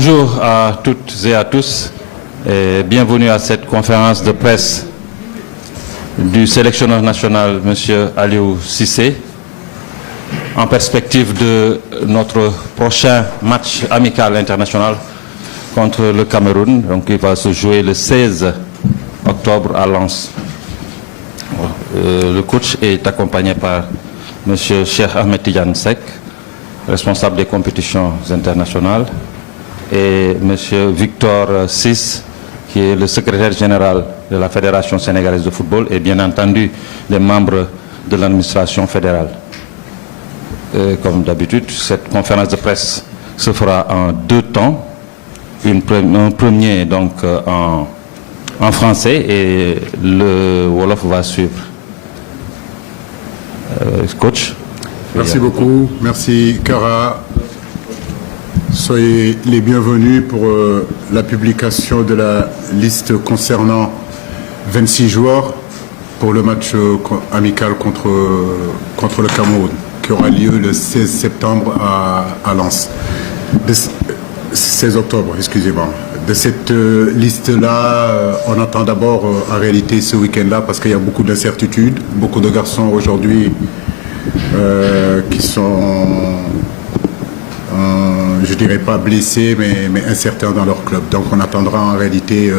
Bonjour à toutes et à tous et bienvenue à cette conférence de presse du sélectionneur national, M. Aliou Cissé, en perspective de notre prochain match amical international contre le Cameroun, donc il va se jouer le 16 octobre à Lens. Le coach est accompagné par M. Cheikh Ahmed Tidiane Seck, responsable des compétitions internationales, et M. Victor Ciss, qui est le secrétaire général de la Fédération sénégalaise de football, et bien entendu des membres de l'administration fédérale. Comme d'habitude, cette conférence de presse se fera en deux temps. Un premier donc en français et le Wolof va suivre. Coach. Merci beaucoup. Merci Kara. Soyez les bienvenus pour la publication de la liste concernant 26 joueurs pour le match amical contre le Cameroun qui aura lieu le 16 septembre à Lens. 16 octobre, excusez-moi. De cette liste-là, on attend d'abord en réalité ce week-end-là parce qu'il y a beaucoup d'incertitudes, beaucoup de garçons aujourd'hui qui sont, je dirais pas blessés, mais incertains dans leur club. Donc on attendra en réalité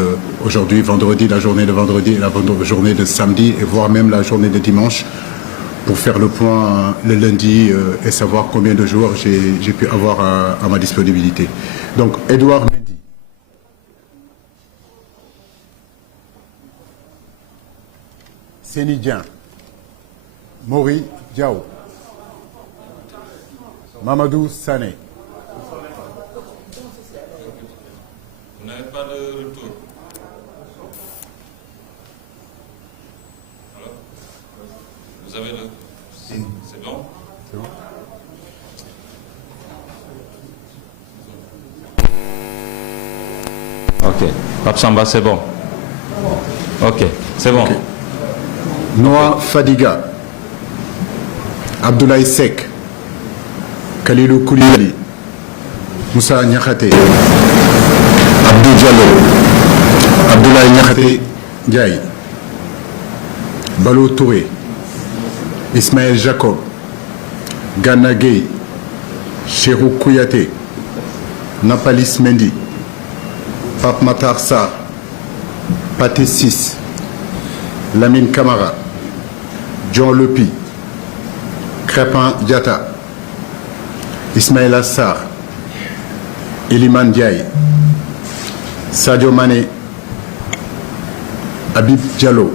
aujourd'hui, vendredi, la journée de vendredi, la journée de samedi et voire même la journée de dimanche pour faire le point le lundi et savoir combien de joueurs j'ai pu avoir à ma disponibilité. Donc Edouard Mendy. Seny Dieng. Mori Diao. Mamadou Sané. Vous n'avez pas de retour. Alors, vous avez le... C'est bon? C'est bon. Ok. Pape Samba, c'est bon. Ok, c'est bon. Okay. Noah Fadiga. Abdoulaye Seck. Kalilou Koulibaly. Moussa Niakhaté. Abdou Diallo. Abdoulaye Niakhaté Ndiaye. Balo Touré. Ismaël Jacob. Gana Gueye. Cheikhou Kouyaté. Nampalis Mendy. Pape Matar Sarr. Pathé Ciss. Lamine Camara. John Lopi. Crépin Diatta. Ismaïla Sarr. Iliman Ndiaye. Sadio Mané. Habib Diallo.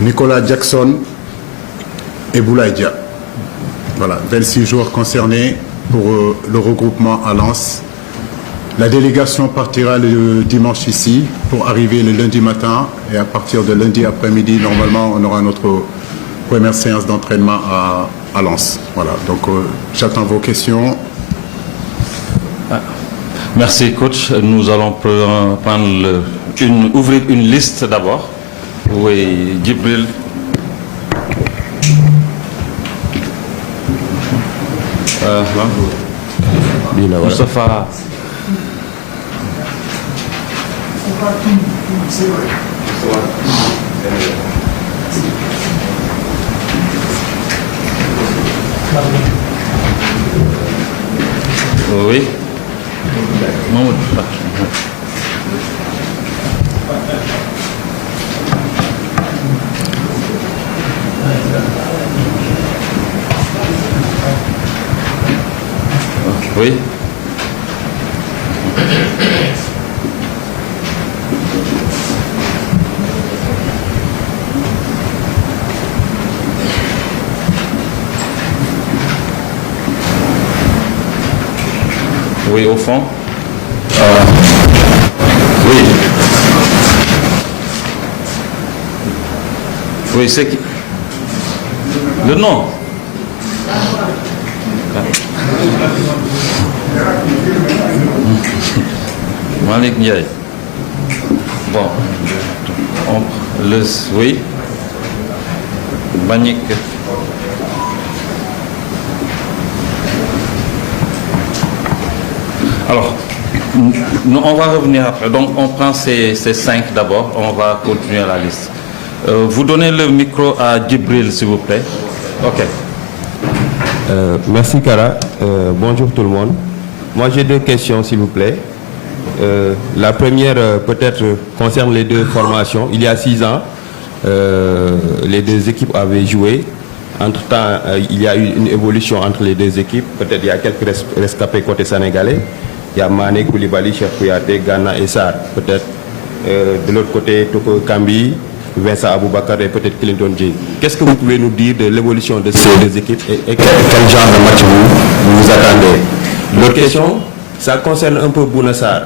Nicolas Jackson et Boulaye Dia. Voilà, 26 joueurs concernés pour le regroupement à Lens. La délégation partira le dimanche ici pour arriver le lundi matin et à partir de lundi après-midi, normalement, on aura notre première séance d'entraînement à Lens. Voilà, donc j'attends vos questions. Merci coach. Nous allons prendre ouvrir une liste d'abord. Oui, Djibril. Moustapha. Oui. Mahmoud. Oui. Oui, au fond. Oui. Oui, c'est qui? Le nom. Malik Ndiaye. Bon. Oui. Mbagnick. Alors, Non, on va revenir après. Donc, on prend ces 5 d'abord. On va continuer la liste. Vous donnez le micro à Djibril, s'il vous plaît. OK. Merci, Kara. Bonjour tout le monde. Moi, j'ai 2 questions, s'il vous plaît. La première, peut-être, concerne les 2 formations. Il y a 6 ans, les 2 équipes avaient joué. Entre-temps, il y a eu une évolution entre les 2 équipes. Peut-être il y a quelques rescapés côté sénégalais. Il y a Mané, Koulibaly, Cheikh Kouyaté, Ghana et Sarr. Peut-être de l'autre côté, Toko Kambi, Vincent Aboubakar et peut-être Clinton J. Qu'est-ce que vous pouvez nous dire de l'évolution de ces 2 équipes et quel genre de match vous attendez? L'autre question, ça concerne un peu Bouna Sarr.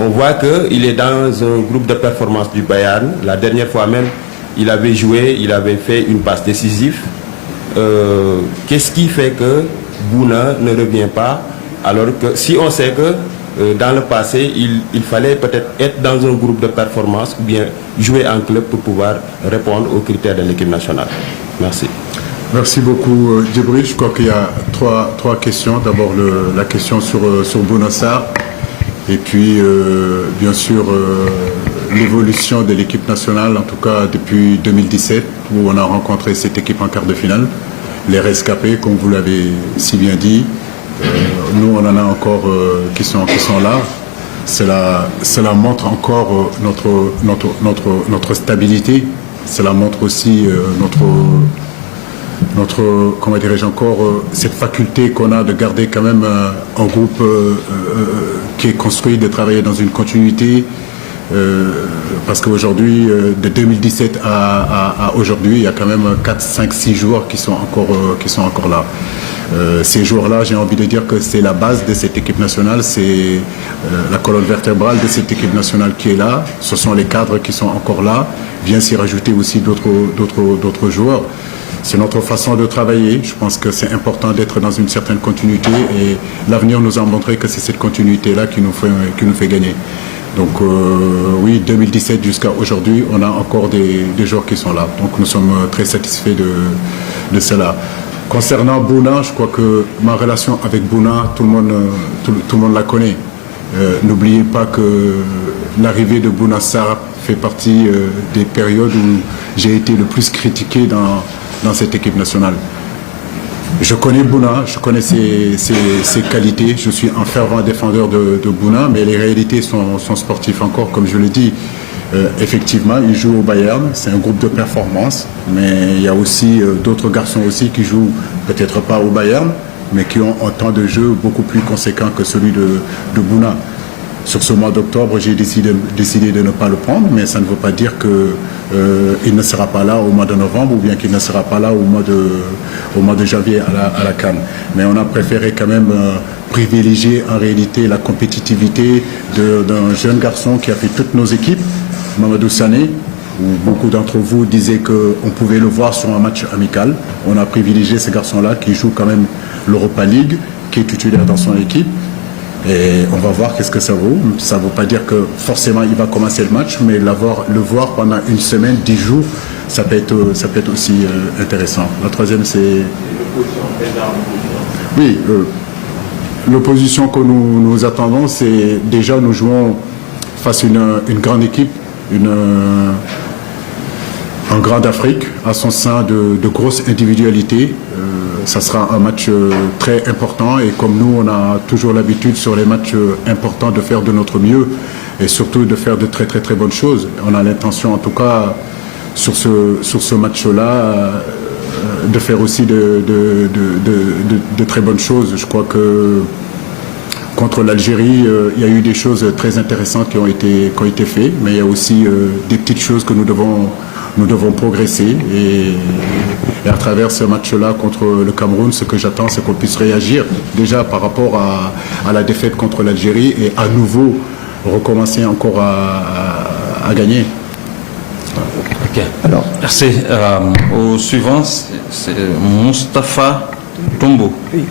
On voit qu'il est dans un groupe de performance du Bayern. La dernière fois même, il avait joué, il avait fait une passe décisive. Qu'est-ce qui fait que Bouna ne revient pas, alors que si on sait que dans le passé, il fallait peut-être être dans un groupe de performance ou bien jouer en club pour pouvoir répondre aux critères de l'équipe nationale. Merci. Merci beaucoup, Djibril. Je crois qu'il y a trois questions. D'abord, la question sur Bouna Sarr. Et puis, bien sûr, l'évolution de l'équipe nationale, en tout cas depuis 2017, où on a rencontré cette équipe en quart de finale. Les rescapés, comme vous l'avez si bien dit. Nous, on en a encore qui sont là. Cela montre encore notre stabilité. Cela montre aussi comment dirais-je encore, cette faculté qu'on a de garder quand même un groupe qui est construit, de travailler dans une continuité. Parce qu'aujourd'hui, de 2017 à aujourd'hui, il y a quand même 4, 5, 6 joueurs qui sont encore là. Ces joueurs-là, j'ai envie de dire que c'est la base de cette équipe nationale, c'est la colonne vertébrale de cette équipe nationale qui est là. Ce sont les cadres qui sont encore là. Vient s'y rajouter aussi d'autres joueurs. C'est notre façon de travailler. Je pense que c'est important d'être dans une certaine continuité et l'avenir nous a montré que c'est cette continuité-là qui nous fait gagner. Donc oui, 2017 jusqu'à aujourd'hui, on a encore des joueurs qui sont là. Donc nous sommes très satisfaits de cela. Concernant Bouna, je crois que ma relation avec Bouna, tout le monde la connaît. N'oubliez pas que l'arrivée de Bouna Sarr fait partie des périodes où j'ai été le plus critiqué dans cette équipe nationale. Je connais Bouna, je connais ses qualités, je suis un fervent défenseur de Bouna, mais les réalités sont sportives encore, comme je l'ai dit. Effectivement, il joue au Bayern, c'est un groupe de performance, mais il y a aussi d'autres garçons aussi qui jouent peut-être pas au Bayern, mais qui ont un temps de jeu beaucoup plus conséquent que celui de Bouna. Sur ce mois d'octobre, j'ai décidé de ne pas le prendre, mais ça ne veut pas dire qu'il ne sera pas là au mois de novembre ou bien qu'il ne sera pas là au mois de janvier à la CAN. Mais on a préféré quand même privilégier en réalité la compétitivité d'un jeune garçon qui a fait toutes nos équipes, Mamadou Sané, où beaucoup d'entre vous disaient qu'on pouvait le voir sur un match amical. On a privilégié ce garçon-là qui joue quand même l'Europa League, qui est titulaire dans son équipe. Et on va voir qu'est-ce que ça vaut. Ça ne veut pas dire que forcément il va commencer le match, mais le voir pendant une semaine, 10 jours, ça peut être aussi intéressant. La troisième, c'est... Oui, l'opposition que nous attendons, c'est déjà nous jouons face à une grande équipe, un grand d'Afrique, à son sein de grosses individualités. Ça sera un match très important et comme nous, on a toujours l'habitude sur les matchs importants de faire de notre mieux et surtout de faire de très très très bonnes choses. On a l'intention en tout cas sur ce match-là de faire aussi de très bonnes choses. Je crois que contre l'Algérie, il y a eu des choses très intéressantes qui ont été faites, mais il y a aussi des petites choses que nous devons progresser et à travers ce match-là contre le Cameroun, ce que j'attends, c'est qu'on puisse réagir déjà par rapport à la défaite contre l'Algérie et à nouveau recommencer encore à gagner. Ok. Alors, merci. Au suivant, c'est Moustapha Tombo. Oui.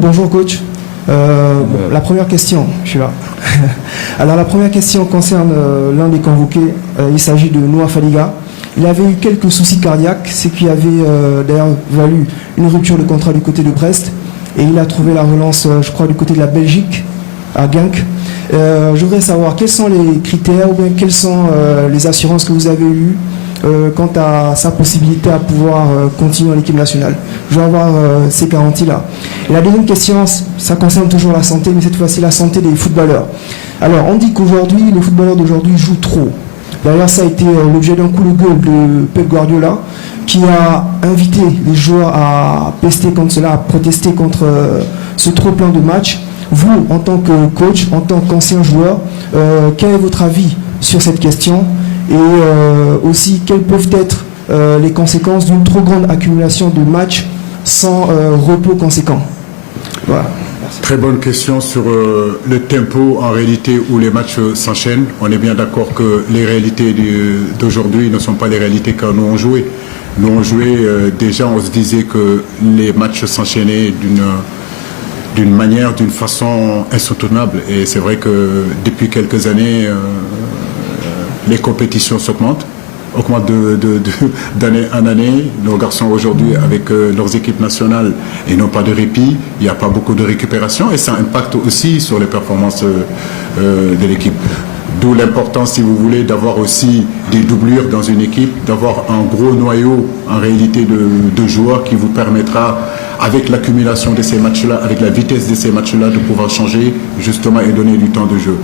Bonjour coach. La première question, je suis là. Alors la première question concerne l'un des convoqués. Il s'agit de Noah Fadiga. Il avait eu quelques soucis cardiaques, ce qui avait d'ailleurs valu une rupture de contrat du côté de Brest. Et il a trouvé la relance, je crois, du côté de la Belgique. à Genk. Je voudrais savoir quels sont les critères ou bien quelles sont les assurances que vous avez eues quant à sa possibilité à pouvoir continuer en équipe nationale. Je veux avoir ces garanties-là. Et la deuxième question, ça concerne toujours la santé, mais cette fois-ci la santé des footballeurs. Alors, on dit qu'aujourd'hui, les footballeurs d'aujourd'hui jouent trop. D'ailleurs, ça a été l'objet d'un coup de gueule de Pep Guardiola, qui a invité les joueurs à pester contre cela, à protester contre ce trop-plein de matchs. Vous, en tant que coach, en tant qu'ancien joueur, quel est votre avis sur cette question? Et aussi, quelles peuvent être les conséquences d'une trop grande accumulation de matchs sans repos conséquent? Voilà. Merci. Très bonne question sur le tempo en réalité où les matchs s'enchaînent. On est bien d'accord que les réalités d'aujourd'hui ne sont pas les réalités quand nous on jouait. Nous on jouait, déjà on se disait que les matchs s'enchaînaient d'une manière, d'une façon insoutenable. Et c'est vrai que depuis quelques années, les compétitions augmentent d'année en année. Nos garçons aujourd'hui, avec leurs équipes nationales, ils n'ont pas de répit, il n'y a pas beaucoup de récupération et ça impacte aussi sur les performances de l'équipe. D'où l'importance, si vous voulez, d'avoir aussi des doublures dans une équipe, d'avoir un gros noyau en réalité de joueurs qui vous permettra, avec l'accumulation de ces matchs-là, avec la vitesse de ces matchs-là, de pouvoir changer justement et donner du temps de jeu.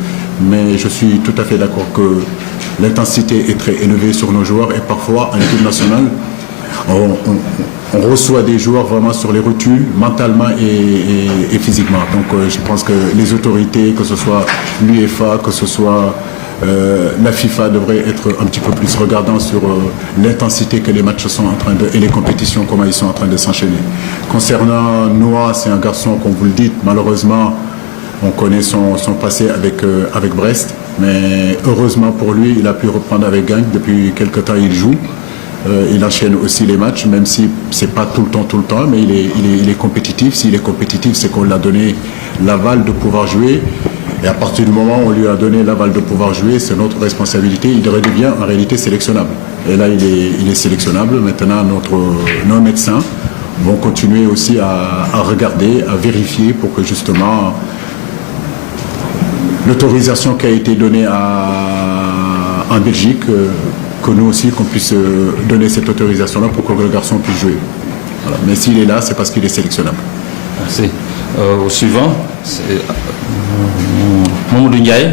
Mais je suis tout à fait d'accord que l'intensité est très élevée sur nos joueurs et parfois en équipe nationale, on reçoit des joueurs vraiment sur les rotules, mentalement et physiquement. Donc je pense que les autorités, que ce soit l'UEFA, que ce soit la FIFA, devraient être un petit peu plus regardants sur l'intensité que les matchs sont en train et les compétitions, comment ils sont en train de s'enchaîner. Concernant Noah, c'est un garçon, comme vous le dites, malheureusement, on connaît son passé avec Brest, mais heureusement pour lui, il a pu reprendre avec Genk. Depuis quelques temps, il joue. Il enchaîne aussi les matchs, même si c'est pas tout le temps, mais il est compétitif. S'il est compétitif, c'est qu'on lui a donné l'aval de pouvoir jouer. Et à partir du moment où on lui a donné l'aval de pouvoir jouer, c'est notre responsabilité. Il redevient en réalité sélectionnable. Et là, il est sélectionnable. Maintenant, nos médecins vont continuer aussi à regarder, à vérifier pour que justement l'autorisation qui a été donnée en Belgique, que nous aussi, qu'on puisse donner cette autorisation-là pour que le garçon puisse jouer. Voilà. Mais s'il est là, c'est parce qu'il est sélectionnable. Merci. Au suivant, c'est Mamadou Ndiaye.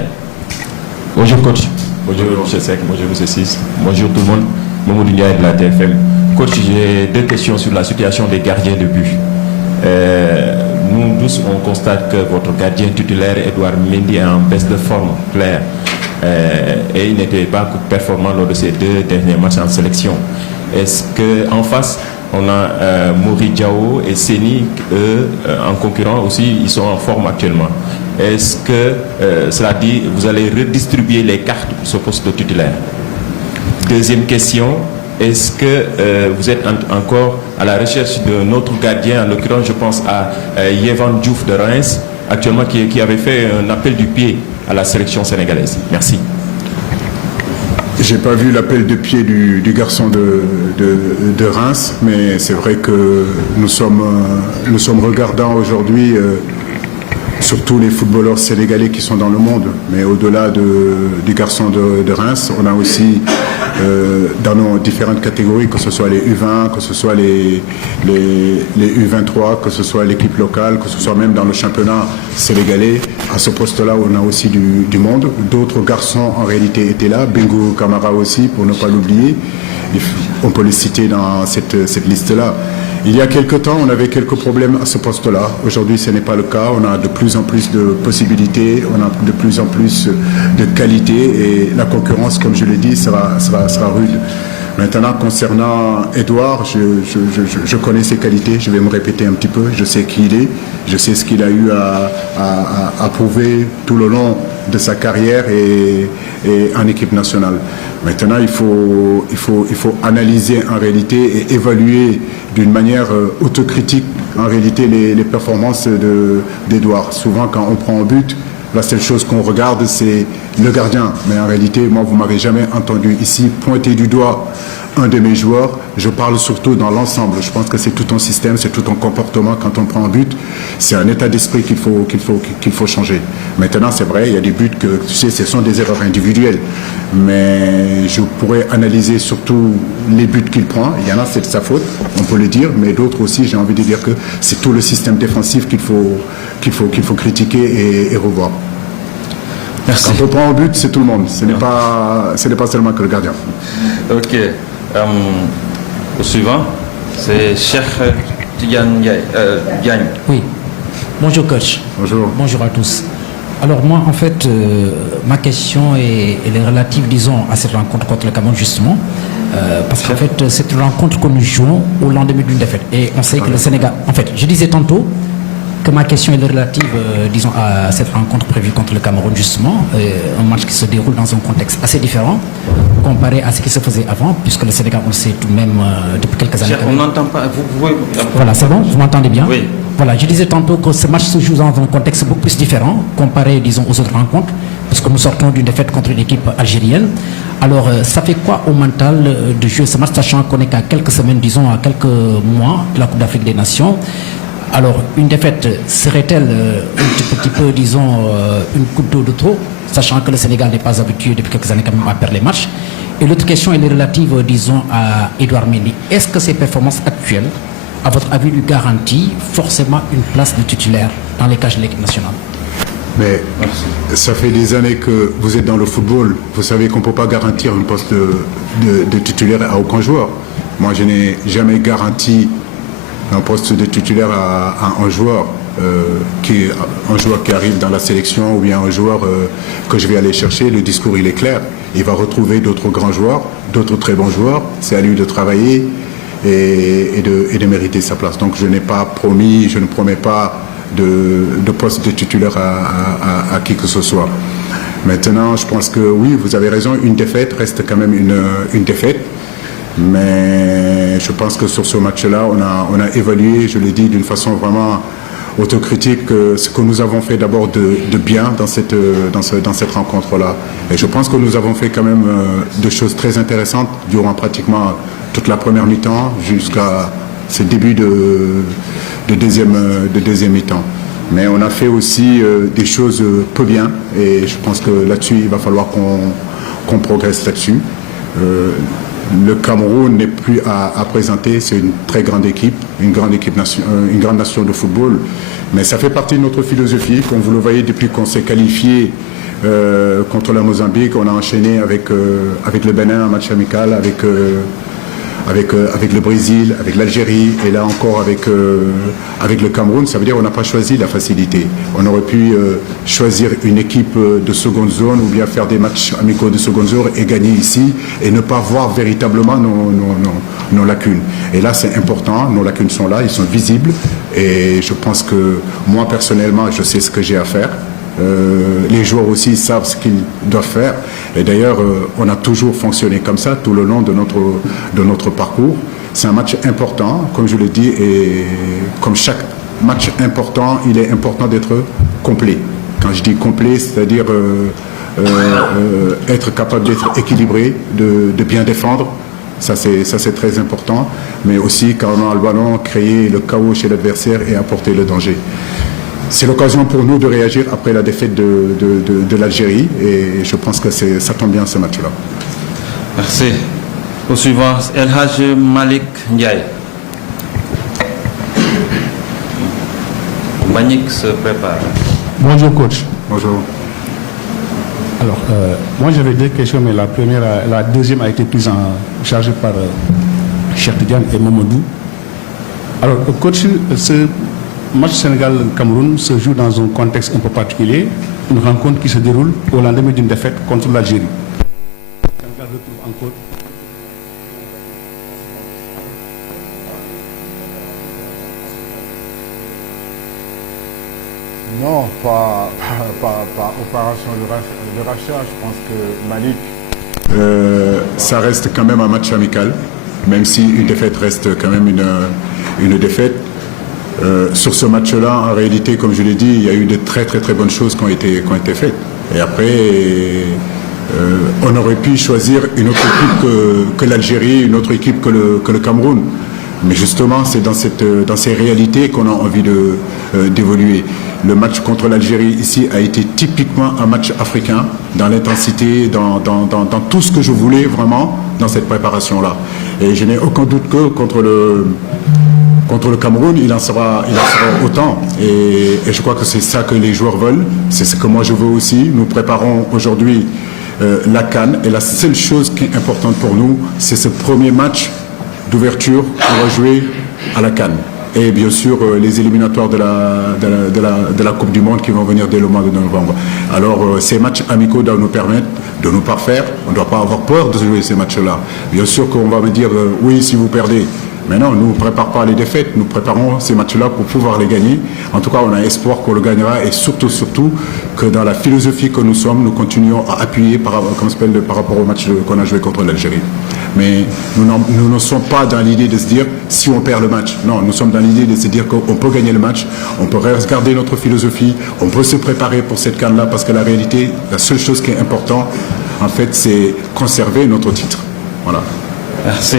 Bonjour coach. Bonjour M. Sek, bonjour M. Sis. Bonjour tout le monde. Mamadou Ndiaye de la TFM. Coach, j'ai deux questions sur la situation des gardiens de but. Nous tous, on constate que votre gardien titulaire, Edouard Mendy, est en baisse de forme claire. Et il n'était pas performant lors de ces deux derniers matchs en sélection. Est-ce qu'en face, on a Mori Diao et Seni, eux, en concurrent aussi, ils sont en forme actuellement. Est-ce que, cela dit, vous allez redistribuer les cartes pour ce poste de titulaire? Deuxième question, est-ce que vous êtes encore à la recherche d'un autre gardien? En l'occurrence, je pense à Yvan Diouf de Reims, actuellement qui avait fait un appel du pied à la sélection sénégalaise. Merci. J'ai pas vu l'appel de pied du garçon de Reims, mais c'est vrai que nous sommes regardants aujourd'hui sur tous les footballeurs sénégalais qui sont dans le monde. Mais au-delà du garçon de Reims, on a aussi dans nos différentes catégories, que ce soit les U20, que ce soit les U23, que ce soit l'équipe locale, que ce soit même dans le championnat sénégalais, à ce poste-là, on a aussi du monde. D'autres garçons, en réalité, étaient là. Bengo Kamara aussi, pour ne pas l'oublier. On peut les citer dans cette liste-là. Il y a quelques temps, on avait quelques problèmes à ce poste-là. Aujourd'hui, ce n'est pas le cas. On a de plus en plus de possibilités, on a de plus en plus de qualité et la concurrence, comme je l'ai dit, sera rude. Maintenant, concernant Edouard, je connais ses qualités, je vais me répéter un petit peu, je sais qui il est, je sais ce qu'il a eu à prouver tout le long de sa carrière et en équipe nationale. Maintenant, il faut analyser en réalité et évaluer d'une manière autocritique en réalité les performances d'Edouard. Souvent, quand on prend un but, la seule chose qu'on regarde, c'est le gardien. Mais en réalité, moi, vous ne m'avez jamais entendu ici pointer du doigt un de mes joueurs. Je parle surtout dans l'ensemble. Je pense que c'est tout un système, c'est tout un comportement. Quand on prend un but, c'est un état d'esprit qu'il faut changer. Maintenant, c'est vrai, il y a des buts que, tu sais, ce sont des erreurs individuelles. Mais je pourrais analyser surtout les buts qu'il prend. Il y en a, c'est de sa faute, on peut le dire. Mais d'autres aussi, j'ai envie de dire que c'est tout le système défensif qu'il faut critiquer et revoir. Merci. Quand on prend un but, c'est tout le monde. Ce n'est pas seulement que le gardien. Ok. Au suivant, c'est Cheikh Tidiane Diagne. Oui. Bonjour coach. Bonjour. Bonjour à tous. Alors moi, en fait, ma question elle est relative, disons, à cette rencontre contre le Cameroun, justement. Parce qu'en fait, c'est une rencontre que nous jouons au lendemain d'une défaite. Et on sait que le Sénégal... En fait, je disais tantôt que ma question est relative, disons, à cette rencontre prévue contre le Cameroun, justement. Un match qui se déroule dans un contexte assez différent comparé à ce qui se faisait avant, puisque le Sénégal, on le sait tout de même depuis quelques années. Cheikh, on n'entend pas. Vous pouvez... Voilà, c'est bon? Vous m'entendez bien? Oui. Voilà, je disais tantôt que ce match se joue dans un contexte beaucoup plus différent comparé, disons, aux autres rencontres, puisque nous sortons d'une défaite contre une équipe algérienne. Alors, ça fait quoi au mental de jouer ce match, sachant qu'on est qu'à quelques semaines, disons, à quelques mois de la Coupe d'Afrique des Nations? Alors, une défaite serait-elle un petit peu, disons, une goutte d'eau de trop, sachant que le Sénégal n'est pas habitué depuis quelques années quand même à perdre les matchs? Et l'autre question, elle est relative, disons, à Edouard Mendy. Est-ce que ses performances actuelles, à votre avis, lui garantissent forcément une place de titulaire dans les cages de l'équipe nationale? Mais ça fait des années que vous êtes dans le football. Vous savez qu'on ne peut pas garantir un poste de titulaire à aucun joueur. Moi, je n'ai jamais garanti un poste de titulaire à un joueur, qui arrive dans la sélection ou bien un joueur que je vais aller chercher. Le discours, il est clair. Il va retrouver d'autres grands joueurs, d'autres très bons joueurs. C'est à lui de travailler et de mériter sa place. Donc je n'ai pas promis, je ne promets pas de poste de titulaire à qui que ce soit. Maintenant, je pense que oui, vous avez raison, une défaite reste quand même une défaite. Mais je pense que sur ce match-là, on a évalué, je l'ai dit, d'une façon vraiment autocritique, ce que nous avons fait d'abord de bien dans cette rencontre-là. Et je pense que nous avons fait quand même de choses très intéressantes durant pratiquement toute la première mi-temps jusqu'à ce début de deuxième mi-temps. Mais on a fait aussi des choses peu bien et je pense que là-dessus, il va falloir qu'on progresse là-dessus. Le Cameroun n'est plus à présenter, c'est une très grande équipe, une grande nation de football. Mais ça fait partie de notre philosophie, comme vous le voyez depuis qu'on s'est qualifié contre la Mozambique, on a enchaîné avec le Bénin, un match amical, avec le Brésil, avec l'Algérie et là encore avec le Cameroun. Ça veut dire qu'on n'a pas choisi la facilité. On aurait pu choisir une équipe de seconde zone ou bien faire des matchs amicaux de seconde zone et gagner ici et ne pas voir véritablement nos lacunes. Et là, c'est important. Nos lacunes sont là, ils sont visibles et je pense que moi, personnellement, je sais ce que j'ai à faire. Les joueurs aussi savent ce qu'ils doivent faire. Et d'ailleurs, on a toujours fonctionné comme ça tout le long de notre parcours. C'est un match important, comme je le dis, et comme chaque match important, il est important d'être complet. Quand je dis complet, c'est-à-dire être capable d'être équilibré, de bien défendre. Ça, c'est très important. Mais aussi, quand on a le ballon, créer le chaos chez l'adversaire et apporter le danger. C'est l'occasion pour nous de réagir après la défaite de l'Algérie et je pense que ça tombe bien ce match-là. Merci. Au suivant, El Hadj Malik Ndiaye. Mbagnick se prépare. Bonjour coach. Bonjour. Alors, moi j'avais deux questions, mais la deuxième a été prise en charge par Cheikh Tidiane et Mamadou. Alors, coach, ce match Sénégal-Cameroun se joue dans un contexte un peu particulier, une rencontre qui se déroule au lendemain d'une défaite contre l'Algérie. Le Sénégal retrouve encore Non, pas opération de rachat. Je pense que Malik, ça reste quand même un match amical, même si une défaite reste quand même une défaite. Sur ce match-là, en réalité, comme je l'ai dit, il y a eu de très très très bonnes choses qui ont été faites. Et après, on aurait pu choisir une autre équipe que l'Algérie, une autre équipe que le Cameroun. Mais justement, c'est dans ces réalités qu'on a envie d'évoluer. Le match contre l'Algérie ici a été typiquement un match africain, dans l'intensité, dans tout ce que je voulais vraiment dans cette préparation-là. Et je n'ai aucun doute que contre le Cameroun, il en sera autant. Et je crois que c'est ça que les joueurs veulent. C'est ce que moi je veux aussi. Nous préparons aujourd'hui la CAN. Et la seule chose qui est importante pour nous, c'est ce premier match d'ouverture qu'on va jouer à la CAN. Et bien sûr, les éliminatoires de la Coupe du Monde qui vont venir dès le mois de novembre. Alors, ces matchs amicaux doivent nous permettre de nous parfaire. On ne doit pas avoir peur de jouer ces matchs-là. Bien sûr qu'on va me dire, oui, si vous perdez. Mais non, nous ne préparons pas les défaites, nous préparons ces matchs-là pour pouvoir les gagner. En tout cas, on a espoir qu'on le gagnera et surtout que dans la philosophie que nous sommes, nous continuons à appuyer par rapport au match qu'on a joué contre l'Algérie. Mais nous ne sommes pas dans l'idée de se dire si on perd le match. Non, nous sommes dans l'idée de se dire qu'on peut gagner le match, on peut regarder notre philosophie, on peut se préparer pour cette CAN-là parce que la réalité, la seule chose qui est importante, en fait, c'est conserver notre titre. Voilà. Merci.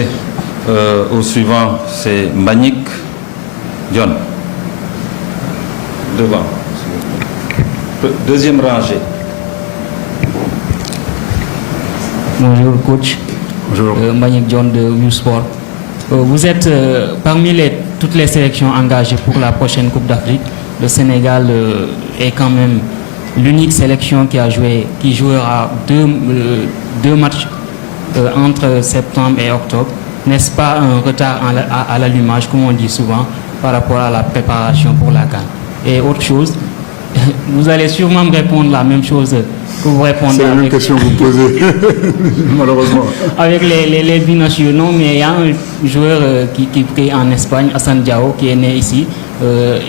Au suivant, c'est Mbagnick John. Devant. Deuxième rangée. Bonjour coach. Bonjour. Mbagnick John de U-Sport. Vous êtes parmi toutes les sélections engagées pour la prochaine Coupe d'Afrique. Le Sénégal est quand même l'unique sélection qui jouera deux matchs entre septembre et octobre. N'est-ce pas un retard à l'allumage, comme on dit souvent, par rapport à la préparation pour la CAN? Et autre chose, vous allez sûrement me répondre la même chose que vous répondez. C'est la même question que vous posez, malheureusement. Avec les binationaux, mais il y a un joueur qui est en Espagne, Hassan Diao, qui est né ici.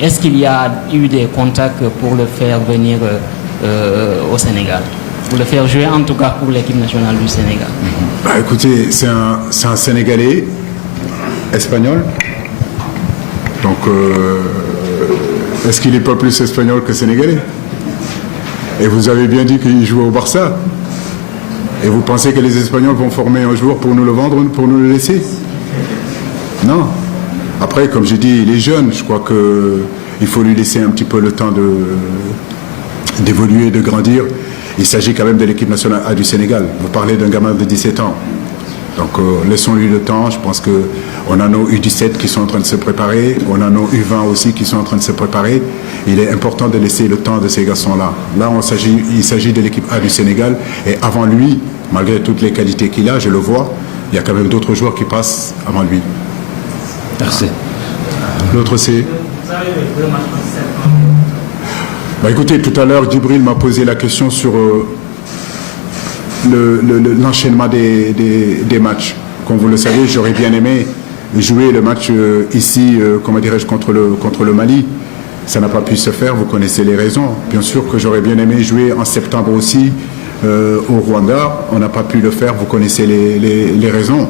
Est-ce qu'il y a eu des contacts pour le faire venir au Sénégal? Pour le faire jouer, en tout cas pour l'équipe nationale du Sénégal. Bah, écoutez, c'est un Sénégalais espagnol. Donc, est-ce qu'il n'est pas plus espagnol que sénégalais? Et vous avez bien dit qu'il joue au Barça. Et vous pensez que les Espagnols vont former un joueur pour nous le vendre, pour nous le laisser? Non. Après, comme j'ai dit, il est jeune. Je crois qu'il faut lui laisser un petit peu le temps d'évoluer, de grandir. Il s'agit quand même de l'équipe nationale A du Sénégal. Vous parlez d'un gamin de 17 ans. Donc laissons-lui le temps. Je pense qu'on a nos U17 qui sont en train de se préparer. On a nos U20 aussi qui sont en train de se préparer. Il est important de laisser le temps de ces garçons-là. Là, il s'agit de l'équipe A du Sénégal. Et avant lui, malgré toutes les qualités qu'il a, je le vois, il y a quand même d'autres joueurs qui passent avant lui. Merci. L'autre, c'est... Bah écoutez, tout à l'heure, Djibril m'a posé la question sur l'enchaînement des matchs. Comme vous le savez, j'aurais bien aimé jouer le match ici, comment dirais-je, contre le Mali. Ça n'a pas pu se faire, vous connaissez les raisons. Bien sûr que j'aurais bien aimé jouer en septembre aussi au Rwanda. On n'a pas pu le faire, vous connaissez les raisons.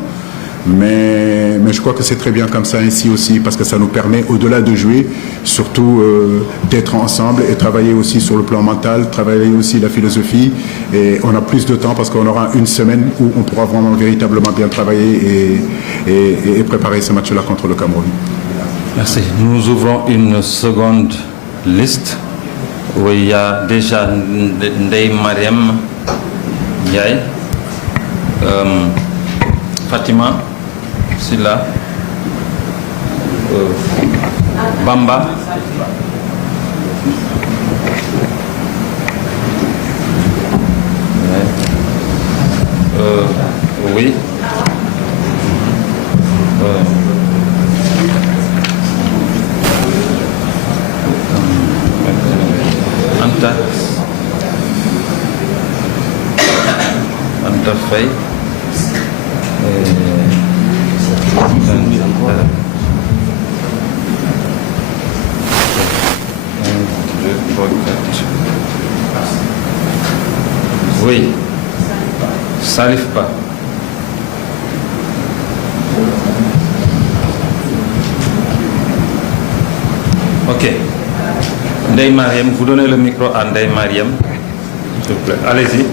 Mais je crois que c'est très bien comme ça ici aussi parce que ça nous permet, au-delà de jouer, surtout d'être ensemble et travailler aussi sur le plan mental, travailler aussi la philosophie. Et on a plus de temps parce qu'on aura une semaine où on pourra vraiment véritablement bien travailler et préparer ce match-là contre le Cameroun. Merci. Nous ouvrons une seconde liste où il y a déjà Ndeye Mariam Ndiaye, Fatima Silla, Bamba, oui, Anta Faye. Oui, Salif Ba. Ok. Ndeye Mariam, vous donnez le micro à Ndeye Mariam. S'il vous plaît. Allez-y.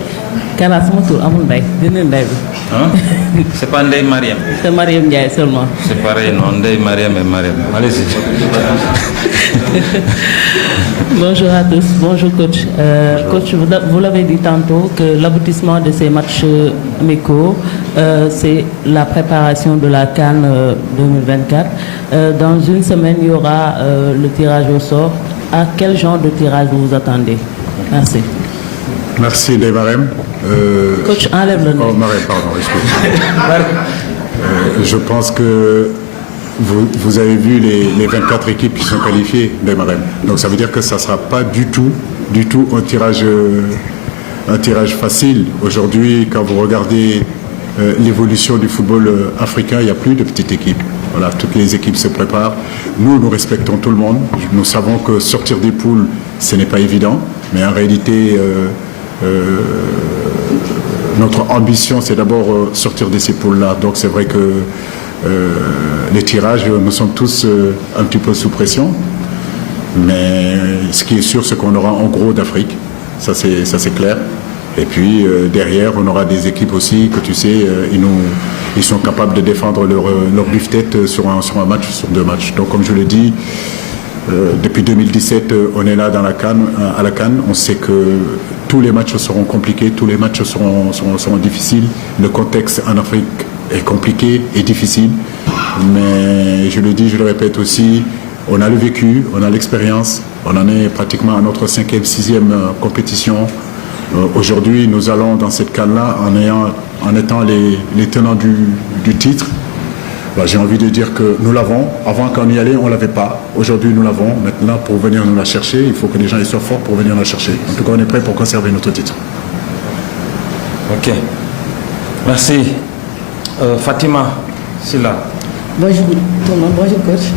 Kara sama tur amul ndey dina ndey bi. Hein? C'est pas Ndeye Mariam. C'est Mariam Ndiaye seulement. C'est pareil, non, Ndeye Mariam et Mariam. Allez-y. Bonjour à tous, bonjour coach. Coach, vous l'avez dit tantôt que l'aboutissement de ces matchs amicaux, c'est la préparation de la CAN 2024. Dans une semaine, il y aura le tirage au sort. À quel genre de tirage vous vous attendez? Merci. Merci, Ndeye Mariam. Coach, enlève le nom. Oh, Mariam, pardon, excusez-moi. Je pense que vous avez vu les 24 équipes qui sont qualifiées, Ndeye Mariam. Donc ça veut dire que ça ne sera pas du tout un tirage facile. Aujourd'hui, quand vous regardez l'évolution du football africain, il n'y a plus de petites équipes. Voilà, toutes les équipes se préparent. Nous respectons tout le monde. Nous savons que sortir des poules, ce n'est pas évident. Mais en réalité, notre ambition, c'est d'abord sortir de ces poules-là. Donc c'est vrai que les tirages, nous sommes tous un petit peu sous pression. Mais ce qui est sûr, c'est qu'on aura en gros d'Afrique. Ça, c'est clair. Et puis derrière, on aura des équipes aussi que tu sais, ils sont capables de défendre leur biffe-tête sur un match, sur 2 matchs. Donc comme je l'ai dit, depuis 2017, on est là à la CAN. On sait que tous les matchs seront compliqués, tous les matchs seront difficiles. Le contexte en Afrique est compliqué et difficile. Mais je le dis, je le répète aussi, on a le vécu, on a l'expérience. On en est pratiquement à notre 5e, 6e compétition. Aujourd'hui, nous allons dans cette CAN-là en étant les tenants du titre. J'ai envie de dire que nous l'avons. Avant, quand on y allait, on ne l'avait pas. Aujourd'hui, nous l'avons. Maintenant, pour venir nous la chercher, il faut que les gens soient forts pour venir la chercher. En tout cas, on est prêt pour conserver notre titre. Ok. Merci. Fatima, c'est là. Bonjour tout le monde, bonjour coach.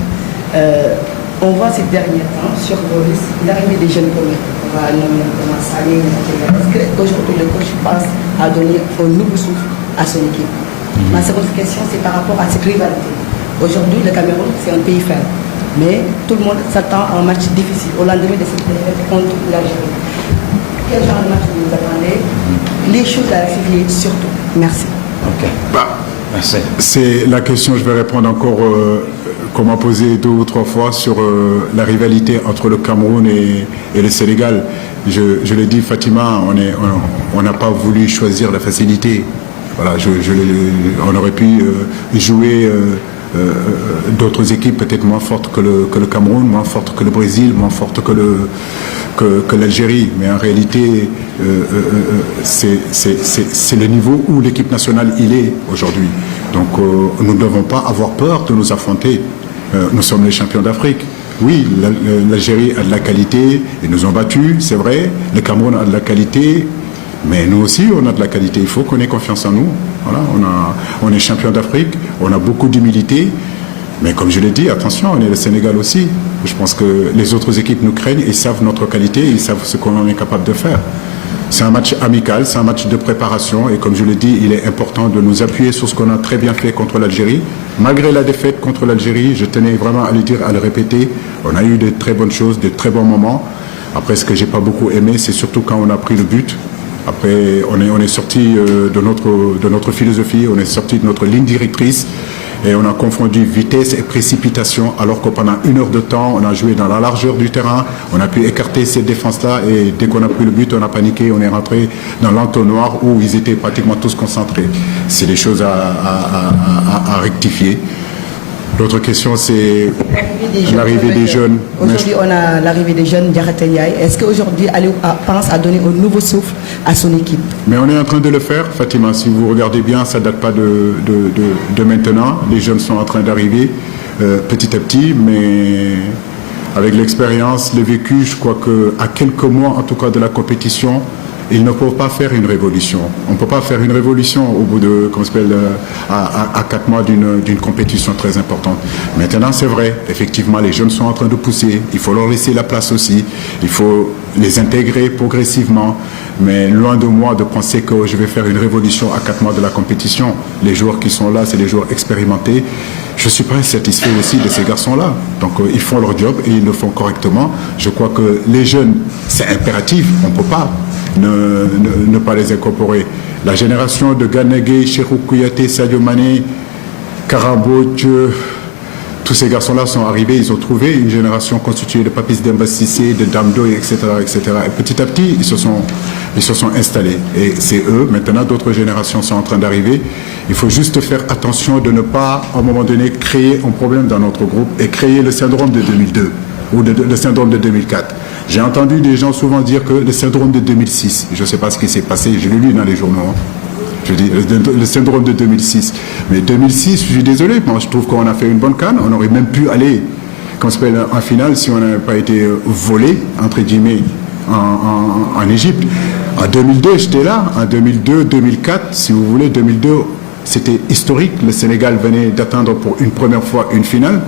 On voit ces derniers temps sur vos listes l'arrivée des jeunes comme on va nommer comme Salé. Est-ce qu'aujourd'hui le coach pense à donner un nouveau souffle à son équipe? Ma seconde question, c'est par rapport à cette rivalité. Aujourd'hui, le Cameroun, c'est un pays faible. Mais tout le monde s'attend à un match difficile au lendemain de cette défaite contre l'Algérie. Quel genre de match vous attendez? Les choses à rectifier surtout. Merci. Ok. Merci. C'est la question, je vais répondre encore, qu'on m'a posé 2 ou 3 fois sur la rivalité entre le Cameroun et le Sénégal. Je l'ai dit, Fatima, on n'a pas voulu choisir la facilité. Voilà, on aurait pu jouer d'autres équipes peut-être moins fortes que le Cameroun, moins fortes que le Brésil, moins fortes que l'Algérie. Mais en réalité, c'est le niveau où l'équipe nationale il est aujourd'hui. Donc nous ne devons pas avoir peur de nous affronter. Nous sommes les champions d'Afrique. Oui, l'Algérie a de la qualité, ils nous ont battus, c'est vrai. Le Cameroun a de la qualité. Mais nous aussi, on a de la qualité. Il faut qu'on ait confiance en nous. Voilà, on est champion d'Afrique, on a beaucoup d'humilité. Mais comme je l'ai dit, attention, on est le Sénégal aussi. Je pense que les autres équipes nous craignent, ils savent notre qualité, ils savent ce qu'on est capable de faire. C'est un match amical, c'est un match de préparation. Et comme je l'ai dit, il est important de nous appuyer sur ce qu'on a très bien fait contre l'Algérie. Malgré la défaite contre l'Algérie, je tenais vraiment à le dire, à le répéter. On a eu de très bonnes choses, de très bons moments. Après, ce que j'ai pas beaucoup aimé, c'est surtout quand on a pris le but. Après, on est sorti de notre philosophie, on est sorti de notre ligne directrice et on a confondu vitesse et précipitation alors que pendant 1 heure de temps, on a joué dans la largeur du terrain, on a pu écarter ces défenses-là et dès qu'on a pris le but, on a paniqué, on est rentré dans l'entonnoir où ils étaient pratiquement tous concentrés. C'est des choses à rectifier. L'autre question, c'est l'arrivée des jeunes. Aujourd'hui, on a l'arrivée des jeunes, Diakhaté Ndiaye. Est-ce qu'aujourd'hui, Aliou pense à donner un nouveau souffle à son équipe? Mais on est en train de le faire, Fatima. Si vous regardez bien, ça ne date pas de maintenant. Les jeunes sont en train d'arriver petit à petit, mais avec l'expérience, le vécu, je crois qu'à quelques mois, en tout cas, de la compétition, ils ne peuvent pas faire une révolution. On ne peut pas faire une révolution au bout de, à 4 mois d'une compétition très importante. Maintenant, c'est vrai, effectivement, les jeunes sont en train de pousser. Il faut leur laisser la place aussi. Il faut les intégrer progressivement. Mais loin de moi de penser que je vais faire une révolution à 4 mois de la compétition. Les joueurs qui sont là, c'est des joueurs expérimentés. je ne suis pas insatisfait aussi de ces garçons-là. Donc ils font leur job et ils le font correctement. Je crois que les jeunes, c'est impératif, on ne peut pas ne pas les incorporer. La génération de Gana Gueye, Cheikhou Kouyaté, Sadio Mané, Karambodj, tous ces garçons-là sont arrivés, ils ont trouvé une génération constituée de Papis Demba Cissé, de Damdoy, etc., etc. Et petit à petit, ils se sont installés. Et c'est eux, maintenant d'autres générations sont en train d'arriver. Il faut juste faire attention de ne pas, à un moment donné, créer un problème dans notre groupe et créer le syndrome de 2002 ou le syndrome de 2004. J'ai entendu des gens souvent dire que le syndrome de 2006, je ne sais pas ce qui s'est passé, je l'ai lu dans les journaux. Je dis le syndrome de 2006. Mais 2006, je suis désolé, moi je trouve qu'on a fait une bonne CAN, on aurait même pu aller, en finale, si on n'avait pas été volé, entre guillemets, en Égypte. En 2002, j'étais là. En 2002, 2004, si vous voulez, 2002, c'était historique. Le Sénégal venait d'atteindre pour une première fois une finale.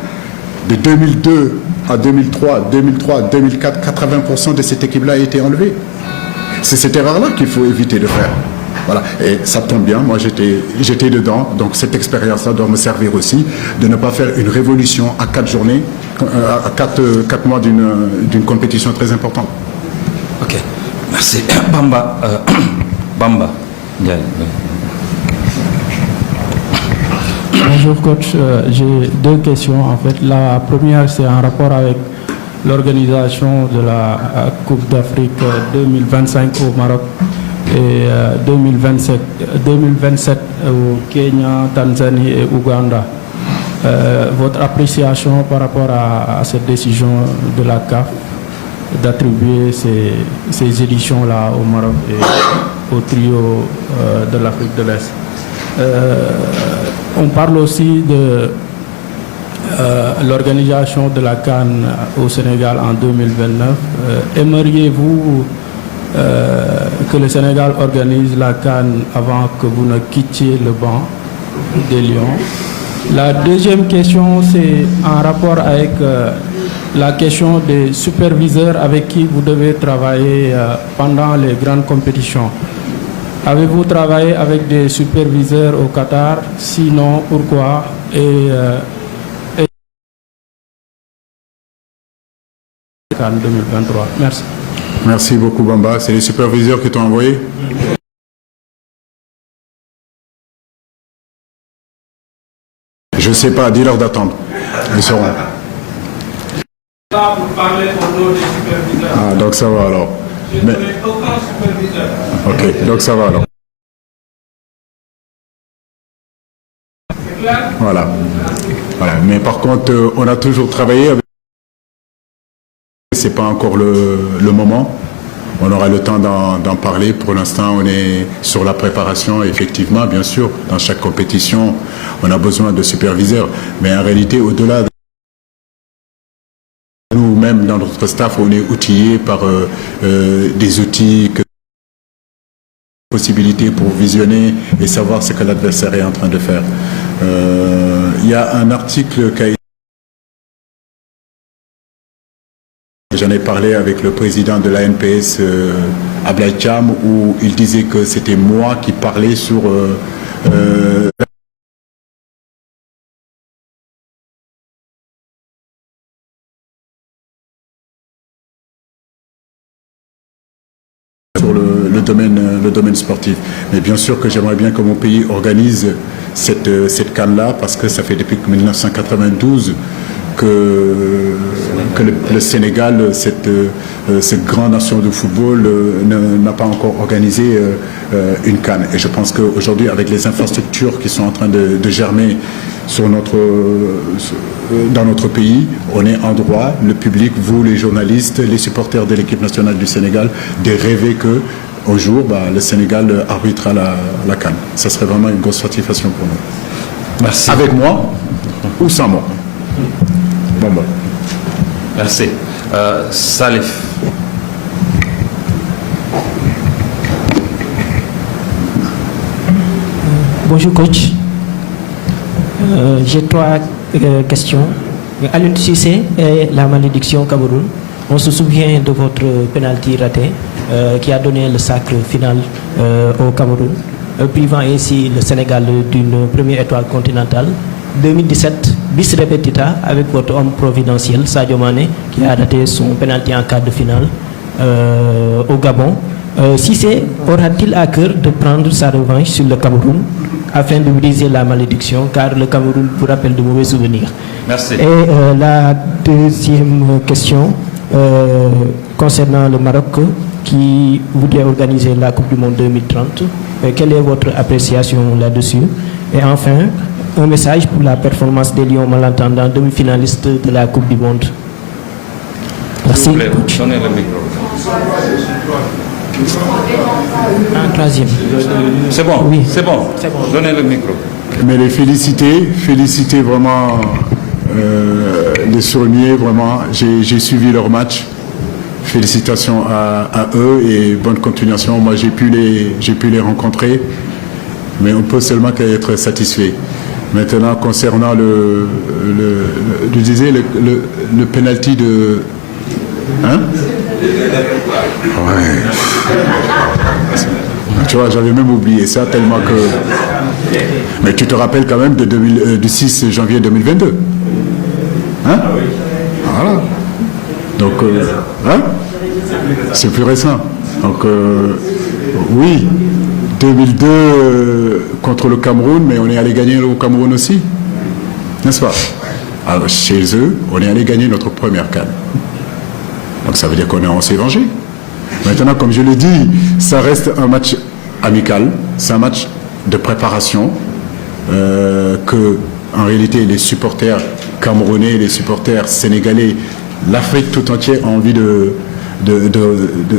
De 2002 à 2003, 2004, 80% de cette équipe-là a été enlevée. C'est cette erreur-là qu'il faut éviter de faire. Voilà. Et ça tombe bien, moi j'étais dedans, donc cette expérience-là doit me servir aussi de ne pas faire une révolution à 4 journées, à 4 mois d'une compétition très importante. Ok, merci. Bamba. Bonjour coach, j'ai 2 questions en fait. La première c'est en rapport avec l'organisation de la Coupe d'Afrique 2025 au Maroc et 2027 au Kenya, Tanzanie et Ouganda. Votre appréciation par rapport à cette décision de la CAF d'attribuer ces éditions-là au Maroc et au trio de l'Afrique de l'Est. On parle aussi de l'organisation de la CAN au Sénégal en 2029. Aimeriez-vous que le Sénégal organise la CAN avant que vous ne quittiez le banc des Lions? La deuxième question, c'est en rapport avec la question des superviseurs avec qui vous devez travailler pendant les grandes compétitions. Avez-vous travaillé avec des superviseurs au Qatar? Sinon, pourquoi? En 2023. Merci. Merci beaucoup Bamba. C'est les superviseurs qui t'ont envoyé? Je ne sais pas, dis-leur d'attendre. Ils seront. Là, vous parlez au nom des superviseurs. Ah, donc ça va alors. Je ne connais aucun superviseur. Ok, donc ça va alors. C'est clair? Voilà. Mais par contre, on a toujours travaillé avec... C'est pas encore le moment. On aura le temps d'en parler. Pour l'instant, on est sur la préparation. Effectivement, bien sûr, dans chaque compétition, on a besoin de superviseurs. Mais en réalité, au-delà de nous-mêmes, dans notre staff, on est outillés par des outils, possibilités pour visionner et savoir ce que l'adversaire est en train de faire. Il y a un article qui a été... J'en ai parlé avec le président de l'ANPS, Ablaye Thiam, où il disait que c'était moi qui parlais sur le domaine sportif. Mais bien sûr que j'aimerais bien que mon pays organise cette CAN-là, parce que ça fait depuis 1992 que le Sénégal, cette grande nation de football, n'a pas encore organisé une CAN. Et je pense qu'aujourd'hui, avec les infrastructures qui sont en train de germer dans notre pays, on est en droit, le public, vous, les journalistes, les supporters de l'équipe nationale du Sénégal, de rêver qu'un jour, le Sénégal arbitrera la CAN. Ça serait vraiment une grosse satisfaction pour nous. Merci. Avec moi ou sans moi. Bon. Merci. Salif. Bonjour coach. J'ai 3 questions. Aliou Cissé et la malédiction Cameroun. On se souvient de votre penalty raté qui a donné le sacre final au Cameroun, privant ainsi le Sénégal d'une première étoile continentale. 2017, bis repetita avec votre homme providentiel, Sadio Mané, qui a raté son penalty en quart de finale au Gabon. Cissé aura-t-il à cœur de prendre sa revanche sur le Cameroun afin de briser la malédiction, car le Cameroun vous rappelle de mauvais souvenirs? Merci. Et la deuxième question concernant le Maroc qui voudrait organiser la Coupe du Monde 2030. Quelle est votre appréciation là-dessus? Et enfin, un message pour la performance des Lions malentendants, demi-finalistes de la Coupe du Monde. Merci. S'il vous plaît, donnez le micro. Un troisième. C'est bon, oui. C'est bon. Donnez le micro. Mais les féliciter vraiment les souligner, vraiment. J'ai suivi leur match. Félicitations à eux et bonne continuation. Moi, j'ai pu les rencontrer, mais on peut seulement qu'être satisfait. Maintenant, concernant le penalty de... Hein? Ouais. Tu vois, j'avais même oublié ça tellement que... Mais tu te rappelles quand même du 6 janvier 2022. Hein? Voilà. Donc, hein? C'est plus récent. Donc, oui, 2002 contre le Cameroun, mais on est allé gagner au Cameroun aussi. N'est-ce pas? Alors, chez eux, on est allé gagner notre première CAN. Donc, ça veut dire qu'on s'est vengé. Maintenant, comme je l'ai dit, ça reste un match amical, c'est un match de préparation que, en réalité, les supporters camerounais, les supporters sénégalais, l'Afrique tout entière a envie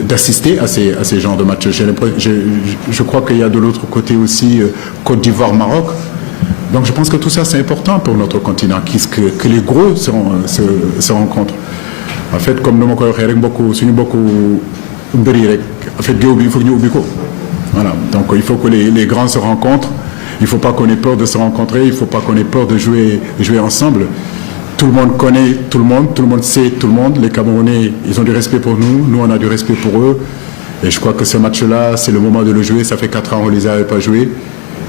d'assister à ces genres de matchs. Je crois qu'il y a de l'autre côté aussi Côte d'Ivoire, Maroc. Donc je pense que tout ça c'est important pour notre continent, que les gros se rencontrent. En fait, comme nous avons beaucoup en fait, il faut que nous voilà. Donc il faut que les grands se rencontrent. Il ne faut pas qu'on ait peur de se rencontrer. Il ne faut pas qu'on ait peur de jouer ensemble. Tout le monde connaît tout le monde sait tout le monde. Les Camerounais, ils ont du respect pour nous. Nous, on a du respect pour eux. Et je crois que ce match-là, c'est le moment de le jouer. Ça fait 4 ans qu'on ne les avait pas joués.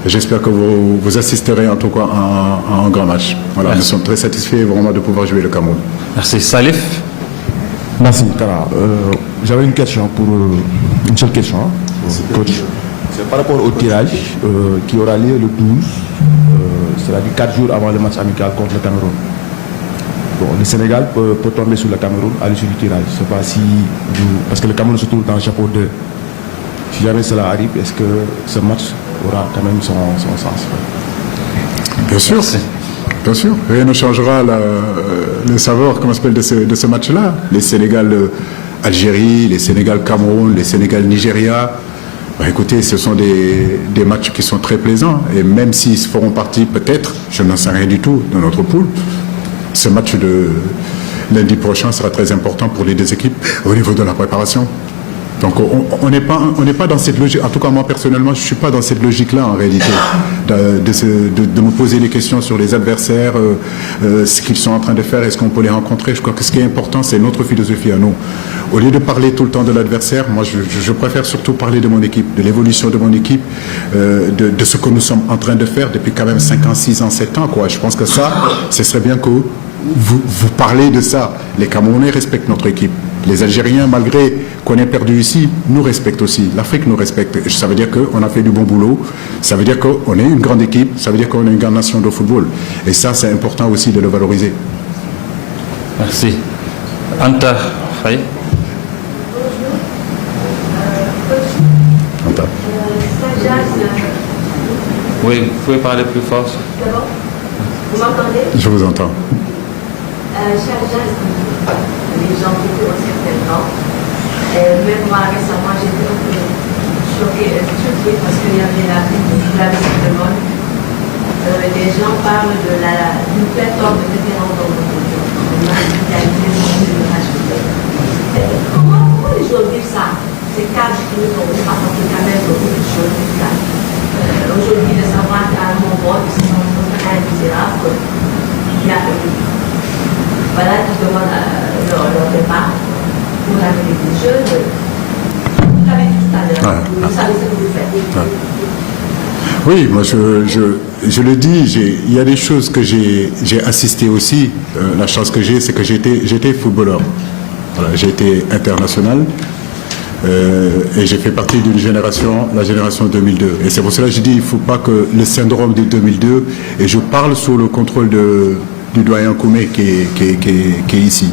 J'espère que vous assisterez en tout cas à un grand match. Voilà, nous sommes très satisfaits vraiment de pouvoir jouer le Cameroun. Merci. Salif. Merci, Tara. J'avais une question une seule question, coach. C'est par rapport au tirage qui aura lieu le 12, c'est-à-dire 4 jours avant le match amical contre le Cameroun. Bon, le Sénégal peut tomber sur le Cameroun à l'issue du tirage. Je ne sais pas si parce que le Cameroun se trouve dans le chapeau 2. Si jamais cela arrive, est-ce que ce match aura quand même son sens? Bien sûr. Bien sûr. Rien ne changera le savoir de ce match-là. Les Sénégal-Algérie, les Sénégal-Cameroun, les Sénégal-Nigeria. Écoutez, ce sont des matchs qui sont très plaisants. Et même s'ils feront partie, peut-être, je n'en sais rien du tout, de notre poule, ce match de lundi prochain sera très important pour les deux équipes au niveau de la préparation. Donc on n'est pas dans cette logique, en tout cas moi personnellement je ne suis pas dans cette logique-là en réalité, de me poser des questions sur les adversaires, ce qu'ils sont en train de faire, est-ce qu'on peut les rencontrer. Je crois que ce qui est important c'est notre philosophie à nous. Au lieu de parler tout le temps de l'adversaire, moi je préfère surtout parler de mon équipe, de l'évolution de mon équipe, de ce que nous sommes en train de faire depuis quand même 5 ans, 6 ans, 7 ans. Je pense que ça, ce serait bien que vous parlez de ça. Les Camerounais respectent notre équipe. Les Algériens, malgré qu'on ait perdu ici, nous respectent aussi. L'Afrique nous respecte. Ça veut dire qu'on a fait du bon boulot. Ça veut dire qu'on est une grande équipe. Ça veut dire qu'on est une grande nation de football. Et ça, c'est important aussi de le valoriser. Merci. Anta Faye. Anta. Oui, vous pouvez parler plus fort. Vous m'entendez? Je vous entends. Cher Jazz, les gens qui ont un certain temps, même moi récemment j'étais un peu choquée parce qu'il y avait la visite de mode. Les gens parlent d'une pléthore de vétérans dans le monde. Comment les joueurs vivent ça? Ces cadres qui nous ont apporté quand même beaucoup de choses. Aujourd'hui, de savoir qu'à mon bord, ils sont indésirables, il y a voilà, qui demandent leur départ pour amener des jeunes. Vous l'avez dit tout à l'heure, vous savez ce que vous faites. Oui, moi je le dis, il y a des choses que j'ai assisté aussi. La chance que j'ai, c'est que j'étais footballeur. Voilà, j'ai été international et j'ai fait partie d'une génération, la génération 2002. Et c'est pour cela que je dis, il ne faut pas que le syndrome de 2002, et je parle sous le contrôle du doyen Koumé qui est ici.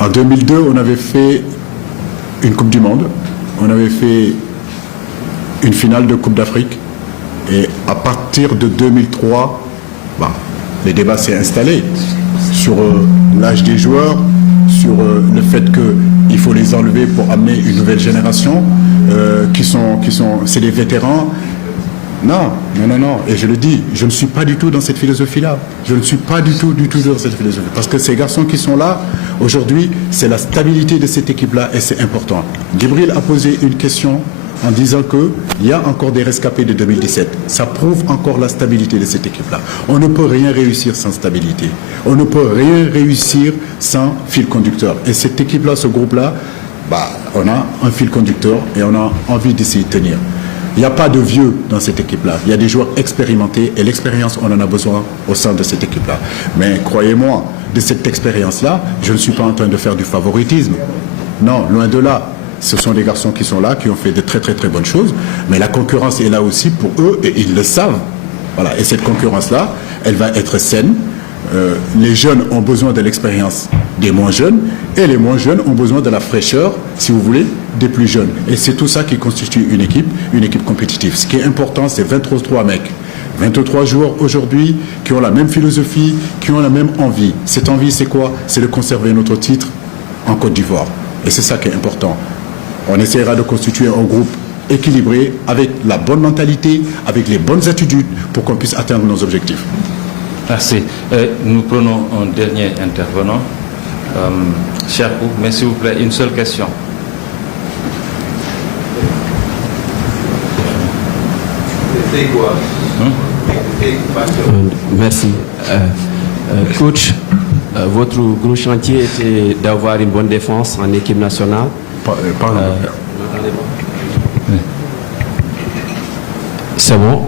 En 2002, on avait fait une Coupe du Monde, on avait fait une finale de Coupe d'Afrique, et à partir de 2003, les débats s'est installé sur l'âge des joueurs, sur le fait qu'il faut les enlever pour amener une nouvelle génération c'est des vétérans. Non. Et je le dis, je ne suis pas du tout dans cette philosophie-là. Je ne suis pas du tout dans cette philosophie. Parce que ces garçons qui sont là, aujourd'hui, c'est la stabilité de cette équipe-là et c'est important. Djibril a posé une question en disant qu'il y a encore des rescapés de 2017. Ça prouve encore la stabilité de cette équipe-là. On ne peut rien réussir sans stabilité. On ne peut rien réussir sans fil conducteur. Et cette équipe-là, ce groupe-là, on a un fil conducteur et on a envie d'essayer de tenir. Il n'y a pas de vieux dans cette équipe-là. Il y a des joueurs expérimentés et l'expérience, on en a besoin au sein de cette équipe-là. Mais croyez-moi, de cette expérience-là, je ne suis pas en train de faire du favoritisme. Non, loin de là. Ce sont des garçons qui sont là, qui ont fait de très très très bonnes choses, mais la concurrence est là aussi pour eux et ils le savent. Voilà. Et cette concurrence-là, elle va être saine. Les jeunes ont besoin de l'expérience des moins jeunes et les moins jeunes ont besoin de la fraîcheur, si vous voulez, des plus jeunes. Et c'est tout ça qui constitue une équipe compétitive. Ce qui est important, c'est 23 mecs. 23 joueurs aujourd'hui qui ont la même philosophie, qui ont la même envie. Cette envie, c'est quoi? C'est de conserver notre titre en Côte d'Ivoire. Et c'est ça qui est important. On essaiera de constituer un groupe équilibré, avec la bonne mentalité, avec les bonnes attitudes, pour qu'on puisse atteindre nos objectifs. Merci. Nous prenons un dernier intervenant. Cher Kou, mais s'il vous plaît, une seule question. Merci. Coach, votre gros chantier était d'avoir une bonne défense en équipe nationale. C'est bon.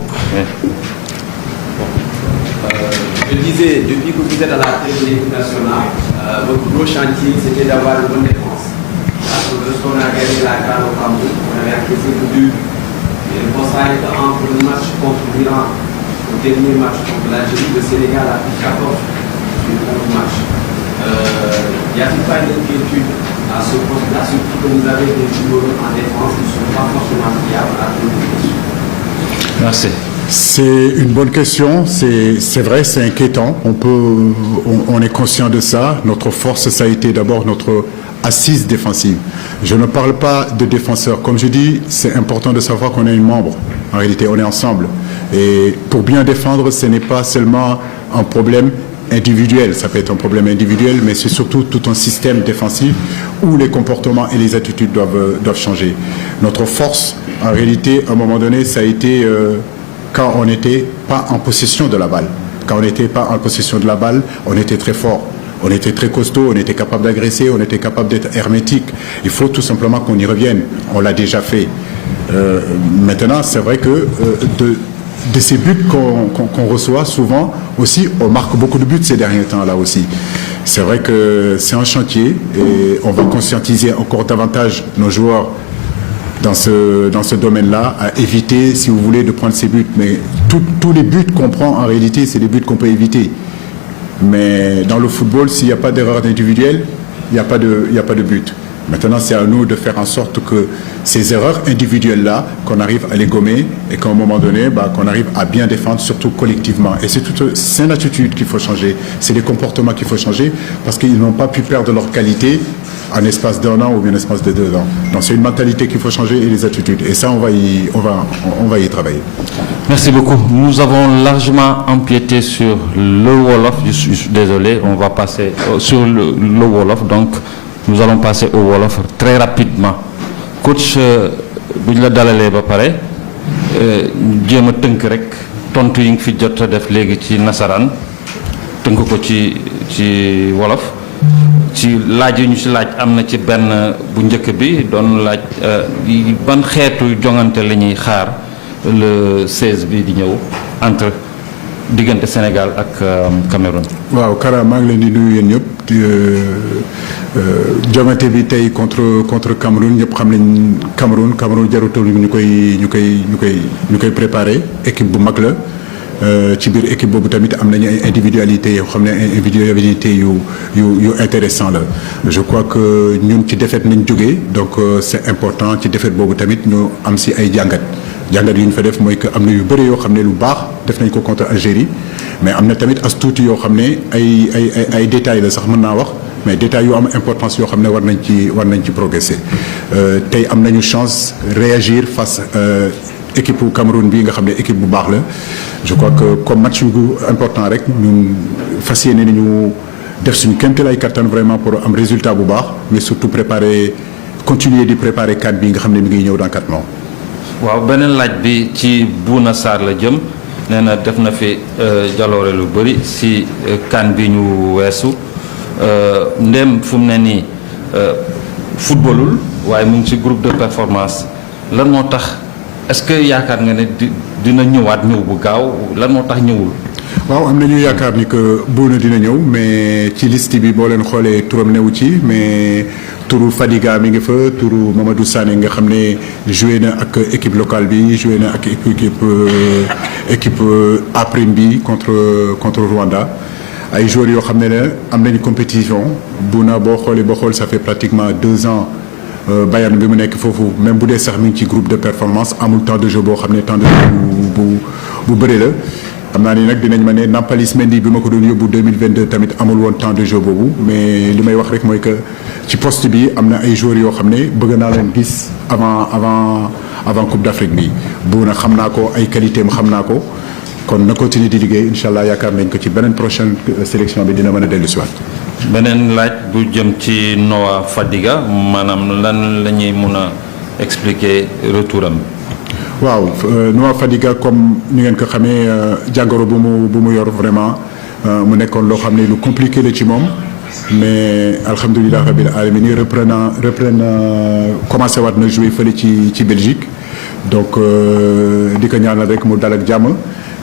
Je disais, depuis que vous êtes à la tête de l'équipe nationale, votre gros chantier, c'était d'avoir une bonne défense. Lorsqu'on a gagné la CAN au Cameroun, on avait encaissé le but. Et le constat était entre le match contre l'Iran, le dernier match contre l'Algérie, le Sénégal a pris 14 sur le premier match. Y a-t-il pas une inquiétude à ce point-là, surtout que vous avez des joueurs en défense qui ne sont pas forcément fiables à la compétition? Merci. C'est une bonne question, c'est vrai, c'est inquiétant. On est conscient de ça. Notre force, ça a été d'abord notre assise défensive. Je ne parle pas de défenseurs. Comme je dis, c'est important de savoir qu'on est une membre. En réalité, on est ensemble. Et pour bien défendre, ce n'est pas seulement un problème individuel. Ça peut être un problème individuel, mais c'est surtout tout un système défensif où les comportements et les attitudes doivent changer. Notre force, en réalité, à un moment donné, ça a été quand on n'était pas en possession de la balle. Quand on n'était pas en possession de la balle, on était très fort. On était très costaud, on était capable d'agresser, on était capable d'être hermétique. Il faut tout simplement qu'on y revienne. On l'a déjà fait. Maintenant, c'est vrai que de ces buts qu'on reçoit, souvent aussi, on marque beaucoup de buts ces derniers temps-là aussi. C'est vrai que c'est un chantier et on va conscientiser encore davantage nos joueurs dans ce domaine-là, à éviter, si vous voulez, de prendre ces buts. Mais tous les buts qu'on prend, en réalité, c'est des buts qu'on peut éviter. Mais dans le football, s'il n'y a pas d'erreur individuelle, il n'y a pas de but. Maintenant, c'est à nous de faire en sorte que ces erreurs individuelles-là, qu'on arrive à les gommer et qu'à un moment donné, qu'on arrive à bien défendre, surtout collectivement. Et c'est une attitude qu'il faut changer, c'est des comportements qu'il faut changer parce qu'ils n'ont pas pu perdre leur qualité en espace d'1 an ou bien en espace de 2 ans. Donc c'est une mentalité qu'il faut changer et les attitudes. Et ça, on va y travailler. Merci beaucoup. Nous avons largement empiété sur le Wolof. Je suis désolé, on va passer sur le Wolof. Donc, nous allons passer au Wolof très rapidement. Coach, bu ñu la dalalee ba pare jéem a tënk rek tontu yi nga fi jot a def léegi ci nasaraan tënk ko ci wolof ci laaj yi ñu ci laaj am na ci benn bu njëkk bi doon laaj ban xeetu jongante la ñuy xaar le 16 bi di ñëw entre diggante Sénégal ak Cameroun. waaw Kara maa ngi leen di nuyu yéen ñëpp jongante bi tey contre Cameroun ñëpp xam nañ Cameroun jarutul ñu koy préparer équipe bu mag la ci biir équipe boobu tamit am nañu ay individualités yoo xam ne ay individualités yu intéressant la je crois que ñun ci défaite nañ jógee donc c'est important ci défaite boobu tamit ñu am si ay jàngat yu ñu fa def mooy que am na yu bëri yoo xam ne lu baax def nañ ko contre Algérie mais am na tamit as tuuti yoo xam ne ay détails la sax mën naa wax mais détails yu am importance yoo xam ne war nañ ci progresser tey am nañu chance réagir face équipe bu Cameroun bi nga xam ne équipe bu baax la je crois que comme match gu important rek ñun fas yéene nañu def suñu kéemtalaay kattan vraiment pour am résultat bu baax mais surtout continuer di préparer CAN bi nga xam ne mi ngi ñëw dans 4 mois. waaw beneen laaj bi ci Bouna Sarr la jëm nee na def na fi jaloore lu bëri si CAN bi ñu weesu ndéem fu mu ne nii footballul waaye mu ngi ci groupe de performance lan moo tax est-ce que yaakaar nga ne dina ñëwaat ñëw bu gaaw lan moo tax ñëwul. waaw am nañu yaakaar ni que Bouna dina ñëw mais ci liste bi boo leen xoolee turam newu ci mais. turu Fadiga mi ngi fa turu Mamadou Sané nga xam ne joué na ak équipe locale bi joué na ak équipe A prime bi contre Rwanda ay joueurs yoo xam ne la am nañu compétition Bouna boo xool ça fait pratiquement 2 ans Bayern bi mu nekk foofu même bu dee sax mi ngi ci groupe de performance amul temps de jeu boo xam ne temps de jeu bu bëri la. xam naa ni nag dinañ ma ne Nampalys Mendy bi ma ko doon yóbbu 2022 tamit amul woon temps de jeu boobu mais li may wax rek mooy que ci poste bi am na ay joueurs yoo xam ne bëgg naa leen gis avant Coupe d'Afrique bi bu na xam naa ko ay qualité am xam naa ko kon na continuer di liggéey incha allah yaakaar nañ ko ci beneen prochaine sélection bi dina mën a dellu si waat. beneen laaj bu jëm ci Noah Fadiga maanaam lan la ñuy mun a expliquer retour am. waaw Noah Fadiga comme ni ngeen ko xamee jàngoro bu mu yor vraiment mu nekkoon loo xam ne lu compliqué la ci moom mais alhamdulilah rabbil alamin reprenant commencé waat na jouer fële ci Belgique donc di ko ñaanal rek mu dal ak jàmm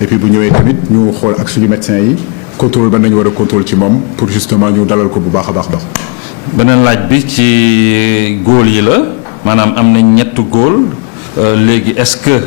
et puis bu ñëwee tamit ñu xool ak suñu médecin yi contrôle ba nañu war a contrôle ci moom pour justement ñu dalal ko bu baax a baax. beneen laaj bi ci góol yi la maanaam am na 7 góol. léegi est-ce que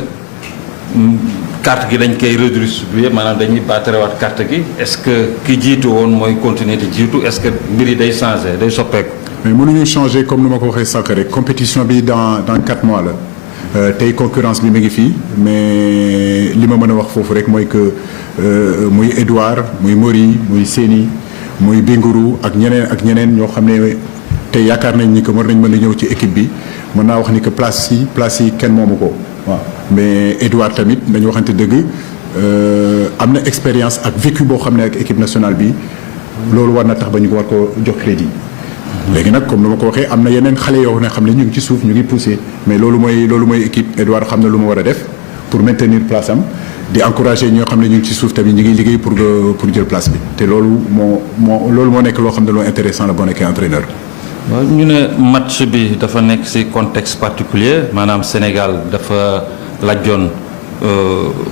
carte gi dañ koy redistribuer maanaam dañuy baatarewaat carte gi est-ce que ki jiitu woon mooy continuer di jiitu est-ce que mbir yi day changer day soppeeku. mais mënuñu changer comme ni ma ko waxee sànq rek compétition bi dans 4 mois la tey concurrence bi mi ngi fii mais li ma mën a wax foofu rek mooy que muy Edouard muy Mori muy Séni muy Binguru ak ñeneen ñoo xam ne tey yaakaar nañ ni que war nañ mën a ñëw ci équipe bi. mën naa wax ni que place yi kenn moomu ko waaw mais Edouard tamit dañu waxante dëgg am na expérience ak vécu boo xam ne ak équipe nationale bi loolu war na tax ba ñu war ko jox crédit. léegi nag comme ni ma ko waxee am na yeneen xale yoo xam ne ñu ngi ci suuf ñu ngi poussé mais loolu mooy équipe Edouard xam na lu mu war a def pour maintenir place am di encourager ñoo xam ne ñu ngi ci suuf tamit ñu ngi liggéey pour jël place bi te loolu moo nekk loo xam ne loo intéressant la boo nekkee entraîneur. waaw ñu ne match bi dafa nekk ci contexte particulier maanaam Sénégal dafa lajjoon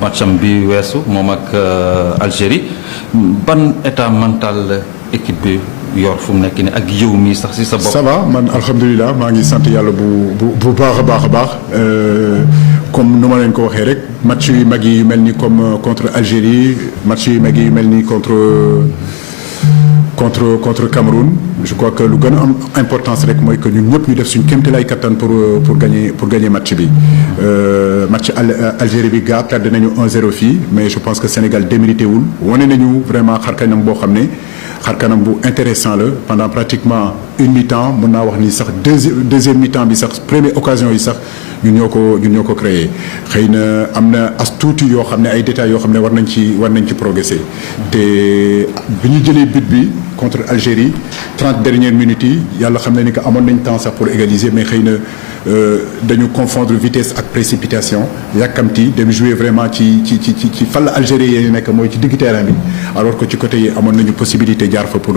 matcham bi weesu moom ak Algérie ban état mental la équipe bi yor fu mu nekk nii ak yow mii sax ci sa bopp. ça va man alhamdulilah maa ngi sant yàlla bu baax a baax comme nu ma leen ko waxee rek match yu mag yi mel ni comme contre Algérie match yu mag yi mel ni contre Cameroun je crois que lu gën a am importance rek mooy que ñun ñëpp ñu def suñu kéemtalaay kattan pour gagner match bi match Algérie bi gaa perdre nañu 1-0 fii mais je pense que Sénégal démérité wul wane nañu vraiment xarkanam boo xam ne xarkanam bu intéressant la pendant pratiquement une mi-temps mën naa wax ni sax deuxième mi-temps bi sax première occasion yi sax ñun ñoo ko créé xëy na am na as tuuti yoo xam ne ay détails yoo xam ne war nañ ci progresser te bi ñu jëlee but bi contre Algérie 30 dernières minutes yi yàlla xam ne ni que amoon nañ temps sax pour égaliser mais xëy na dañu confondre vitesse ak précipitation yàkkamti dem jouer vraiment ci fan la Algérie yi nekk mooy ci digg terrain bi alors que ci côté yi amoon nañu possibilité jaar fa pour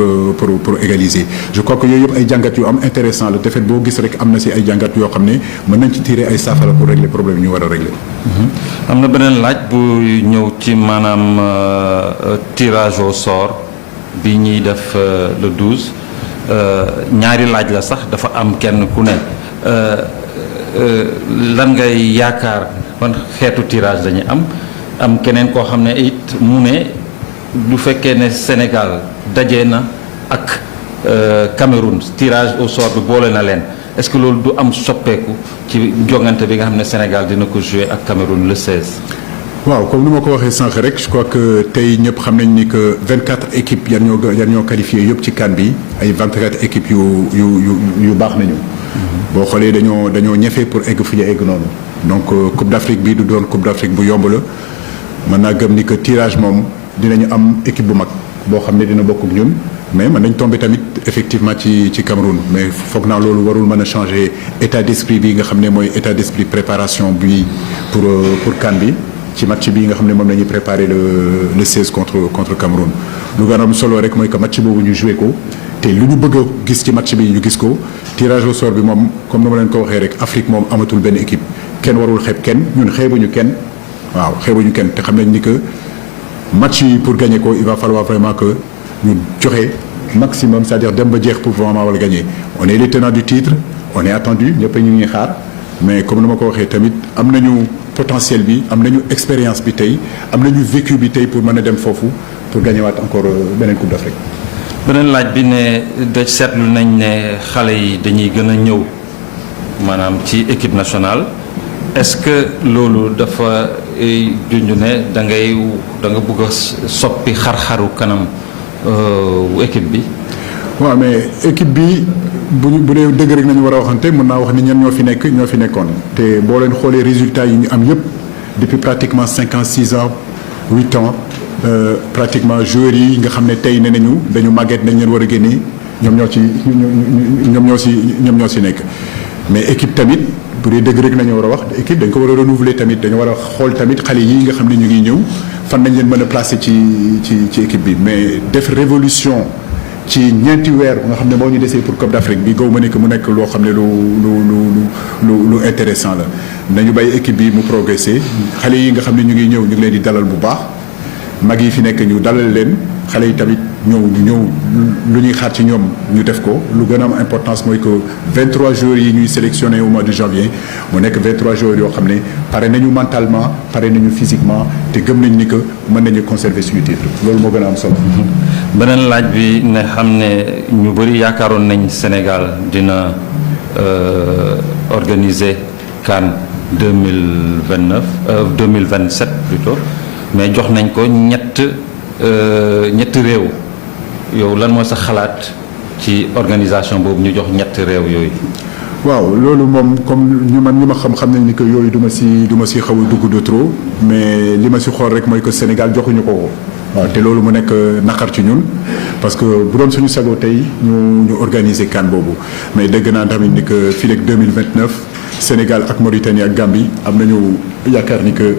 égaliser je crois que yooyu yëpp ay jàngat yu am intéressant la défaite boo gis rek am na si ay jàngat yoo xam ne mën nañ ci tirer ay saafara pour régler problème yi ñu war a régler. am na beneen laaj bu ñëw ci maanaam tirage au sort bi ñuy def le 12 ñaari laaj la sax dafa am kenn ku ne lan ngay yaakaar ban xeetu tirage dañu am keneen koo xam ne it mu ne du fekkee ne Sénégal daje na ak Cameroun tirage au sort bi boole na leen est-ce que loolu du am soppeeku ci jongante bi nga xam ne Sénégal dina ko jouer ak Cameroun le 16. waaw comme ni ma ko waxee sànq rek je crois que tey ñëpp xam nañ ni que 24 équipes yan ñoo qualifié yëpp ci CAN bi ay 24 équipes yu baax nañu. boo xoolee dañoo ñefe pour egg fu ñu egg noonu. donc Coupe d'Afrique bii du doon Coupe d'Afrique bu yomb la mën naa gëm ni que tirage moom dinañu am équipe bu mag boo xam ne dina bokk ak ñun. mais mën nañ tombé tamit effectivement ci Cameroun mais foog naa loolu warul mën a changer état d'esprit bi nga xam ne mooy état d'esprit préparation bi pour CAN bi ci match bi nga xam ne moom la ñuy préparer le 16 contre Cameroun. lu gën a am solo rek mooy que match boobu ñu joué ko te lu ñu bëgg a gis ci match bi ñu gis ko tirage au sort bi moom comme ni ma leen ko waxee rek Afrique moom amatul benn équipe kenn warul xeeb kenn ñun xeebuñu kenn waaw xeebuñu kenn te xam nañ ni que match yi pour gagner ko il va falloir vraiment que. ñu joxe maximum c'est-à-dire dem ba jeex pour vraiment wala gagner on est les tenants du titre on est attendu ñëpp ñu ngi xaar mais comme ni ma ko waxee tamit am nañu potentiel bi am nañu expérience bi tey am nañu vécu bi tey pour mën a dem foofu pour gagner waat encore beneen Coupe d'Afrique. beneen laaj bi ne da seetlu nañ ne xale yi dañuy gën a ñëw maanaam ci équipe nationale est-ce que loolu dafa junj ne da nga bëgg a soppi xar-xaru kanam. équipe bi. waaw mais équipe bi bu dee dëgg rek nañu war a waxante mën naa wax ni ñan ñoo fi nekkoon te boo leen xoolee résultats yi ñu am yëpp depuis pratiquement 5 ans 6 ans 8 ans pratiquement joueurs yi nga xam ne tey ne nañu dañu màgget nañ leen war a génnee ñoom ñoo ci nekk mais équipe tamit bu dee dëgg rek nañu war a wax équipe dañ ko war a renouveler tamit dañu war a xool tamit xale yi nga xam ne ñu ngi ñëw fan nañ leen mën a placer ci équipe bi mais def révolution ci ñeenti weer nga xam ne moo ñu desee pour Coupe d'Afrique bi gaw ma ne que mu nekk loo xam ne lu intéressant la nañu bàyyi équipe bi mu progresser xale yi nga xam ne ñu ngi ñëw ñu ngi leen di dalal bu baax mag yi fi nekk ñu dalal leen xale yi tamit ñëw lu ñuy xaar ci ñoom ñu def ko lu gën a am importance mooy que 23 joueurs yi ñuy sélectionné au mois de janvier mu nekk 23 joueurs yoo xam ne pare nañu mentalement pare nañu physiquement te gëm nañ ni que mën nañu conserver suñu titre loolu moo gën a am solo. beneen laaj bi ne xam ne ñu bëri yaakaaroon nañ Sénégal dina organiser CAN 2027 plutôt mais jox nañ ko ñetti réew. yow lan mooy sa xalaat ci organisation boobu ñu jox ñetti réew yooyu. waaw loolu moom comme ñu ma xam nañ ni que yooyu du ma si xaw a dugg de trop mais li ma si xool rek mooy que Sénégal joxuñu ko waaw te loolu mu nekk naqar ci ñun parce que bu doon suñu sago tey ñu organiser CAN boobu mais dégg naa tamit ni que fii ak 2029 Sénégal ak Mauritanie ak Gambie am nañu yaakaar ni que.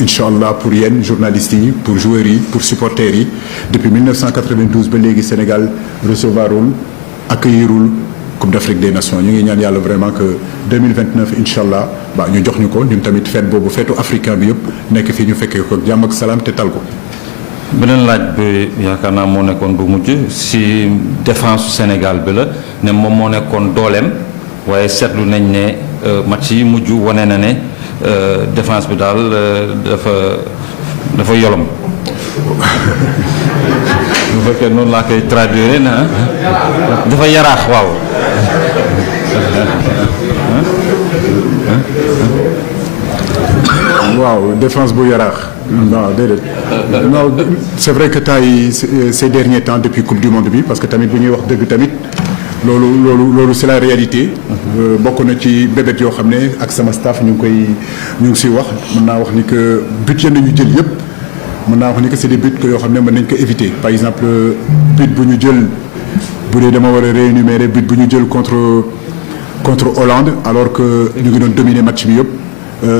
incha allah pour yéen journalistes yi pour joueurs yi pour supporters yi depuis 1992 ba léegi Sénégal recevoirul accueillirul Coupe d'Afrique des Nations ñu ngi ñaan yàlla vraiment que 2029 incha allah ñu jox ñu ko ñun tamit fête boobu feetu africain bi yëpp nekk fii ñu fekkee ko jàmm ak salaam te tal ko. beneen laaj bi yaakaar naa moo nekkoon bu mujj si défense Sénégal bi la ne moom moo nekkoon dooleem waaye seetlu nañ ne match yi mujj wane na ne. défense bi daal dafa yolom bu fekkee noonu laa koy traduire na dafa yaraax waaw waaw défense bu yaraax non déedéet non c'est vrai que temps yi ces derniers temps depuis coupe du monde bi parce que tamit bu ñuy wax dëgg tamit loolu c'est la réalité bokk na ci bébét yoo xam ne ak sama staff ñu ngi siy wax mën naa wax ni que but yenn ñu jël yëpp mën naa wax ni que c'est des buts que yoo xam ne mën nañ ko éviter par exemple but bu ñu jël bu dee dama war a réénumérer but bu ñu jël contre Hollande alors que ñu ngi doon dominer match bi yëpp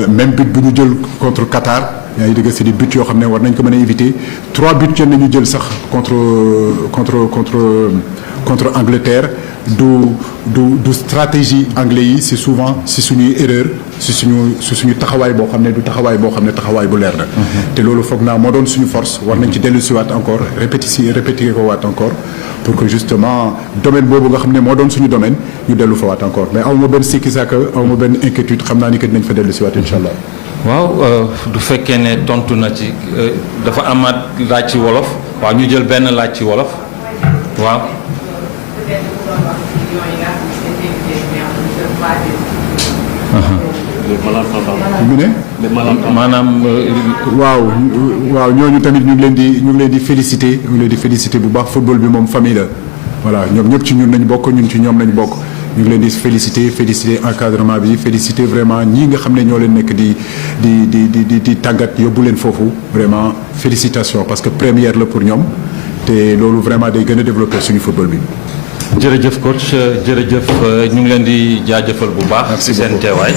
même but bu ñu jël contre Qatar yaa ngi dégg c'est des buts yoo xam ne war nañ ko mën a éviter 3 buts yenn ñu jël sax contre contre Angleterre du stratégie anglais yi c'est souvent si suñuy erreur si suñu taxawaay boo xam ne du taxawaay boo xam ne taxawaay bu leer la. te loolu foog naa moo doon suñu force war nañ ci dellu si waat encore répéter ko waat encore pour que justement domaine boobu nga xam ne moo doon suñu domaine ñu dellu fa waat encore mais aw ma benn sikki sàkk aw ma benn inquiétude xam naa ni que dinañ fa dellu si waat incha allah. waaw du fekkee ne tontu na ci dafa amaat laaj ci wolof waaw ñu jël benn laaj ci wolof waaw. mu ne maanaam waaw ñooñu tamit ñu ngi leen di féliciter bu baax football bi moom famille la voilà ñoom ñëpp ci ñun lañ bokk ñun ci ñoom lañ bokk ñu ngi leen di féliciter encadrement bi féliciter vraiment ñii nga xam ne ñoo leen nekk di tàggat yóbbu leen foofu vraiment félicitations parce que première la pour ñoom te loolu vraiment day gën a développer suñu football bi. jërëjëf coach jërëjëf ñu ngi leen di jaajëfal bu baax. ci seen teewaay.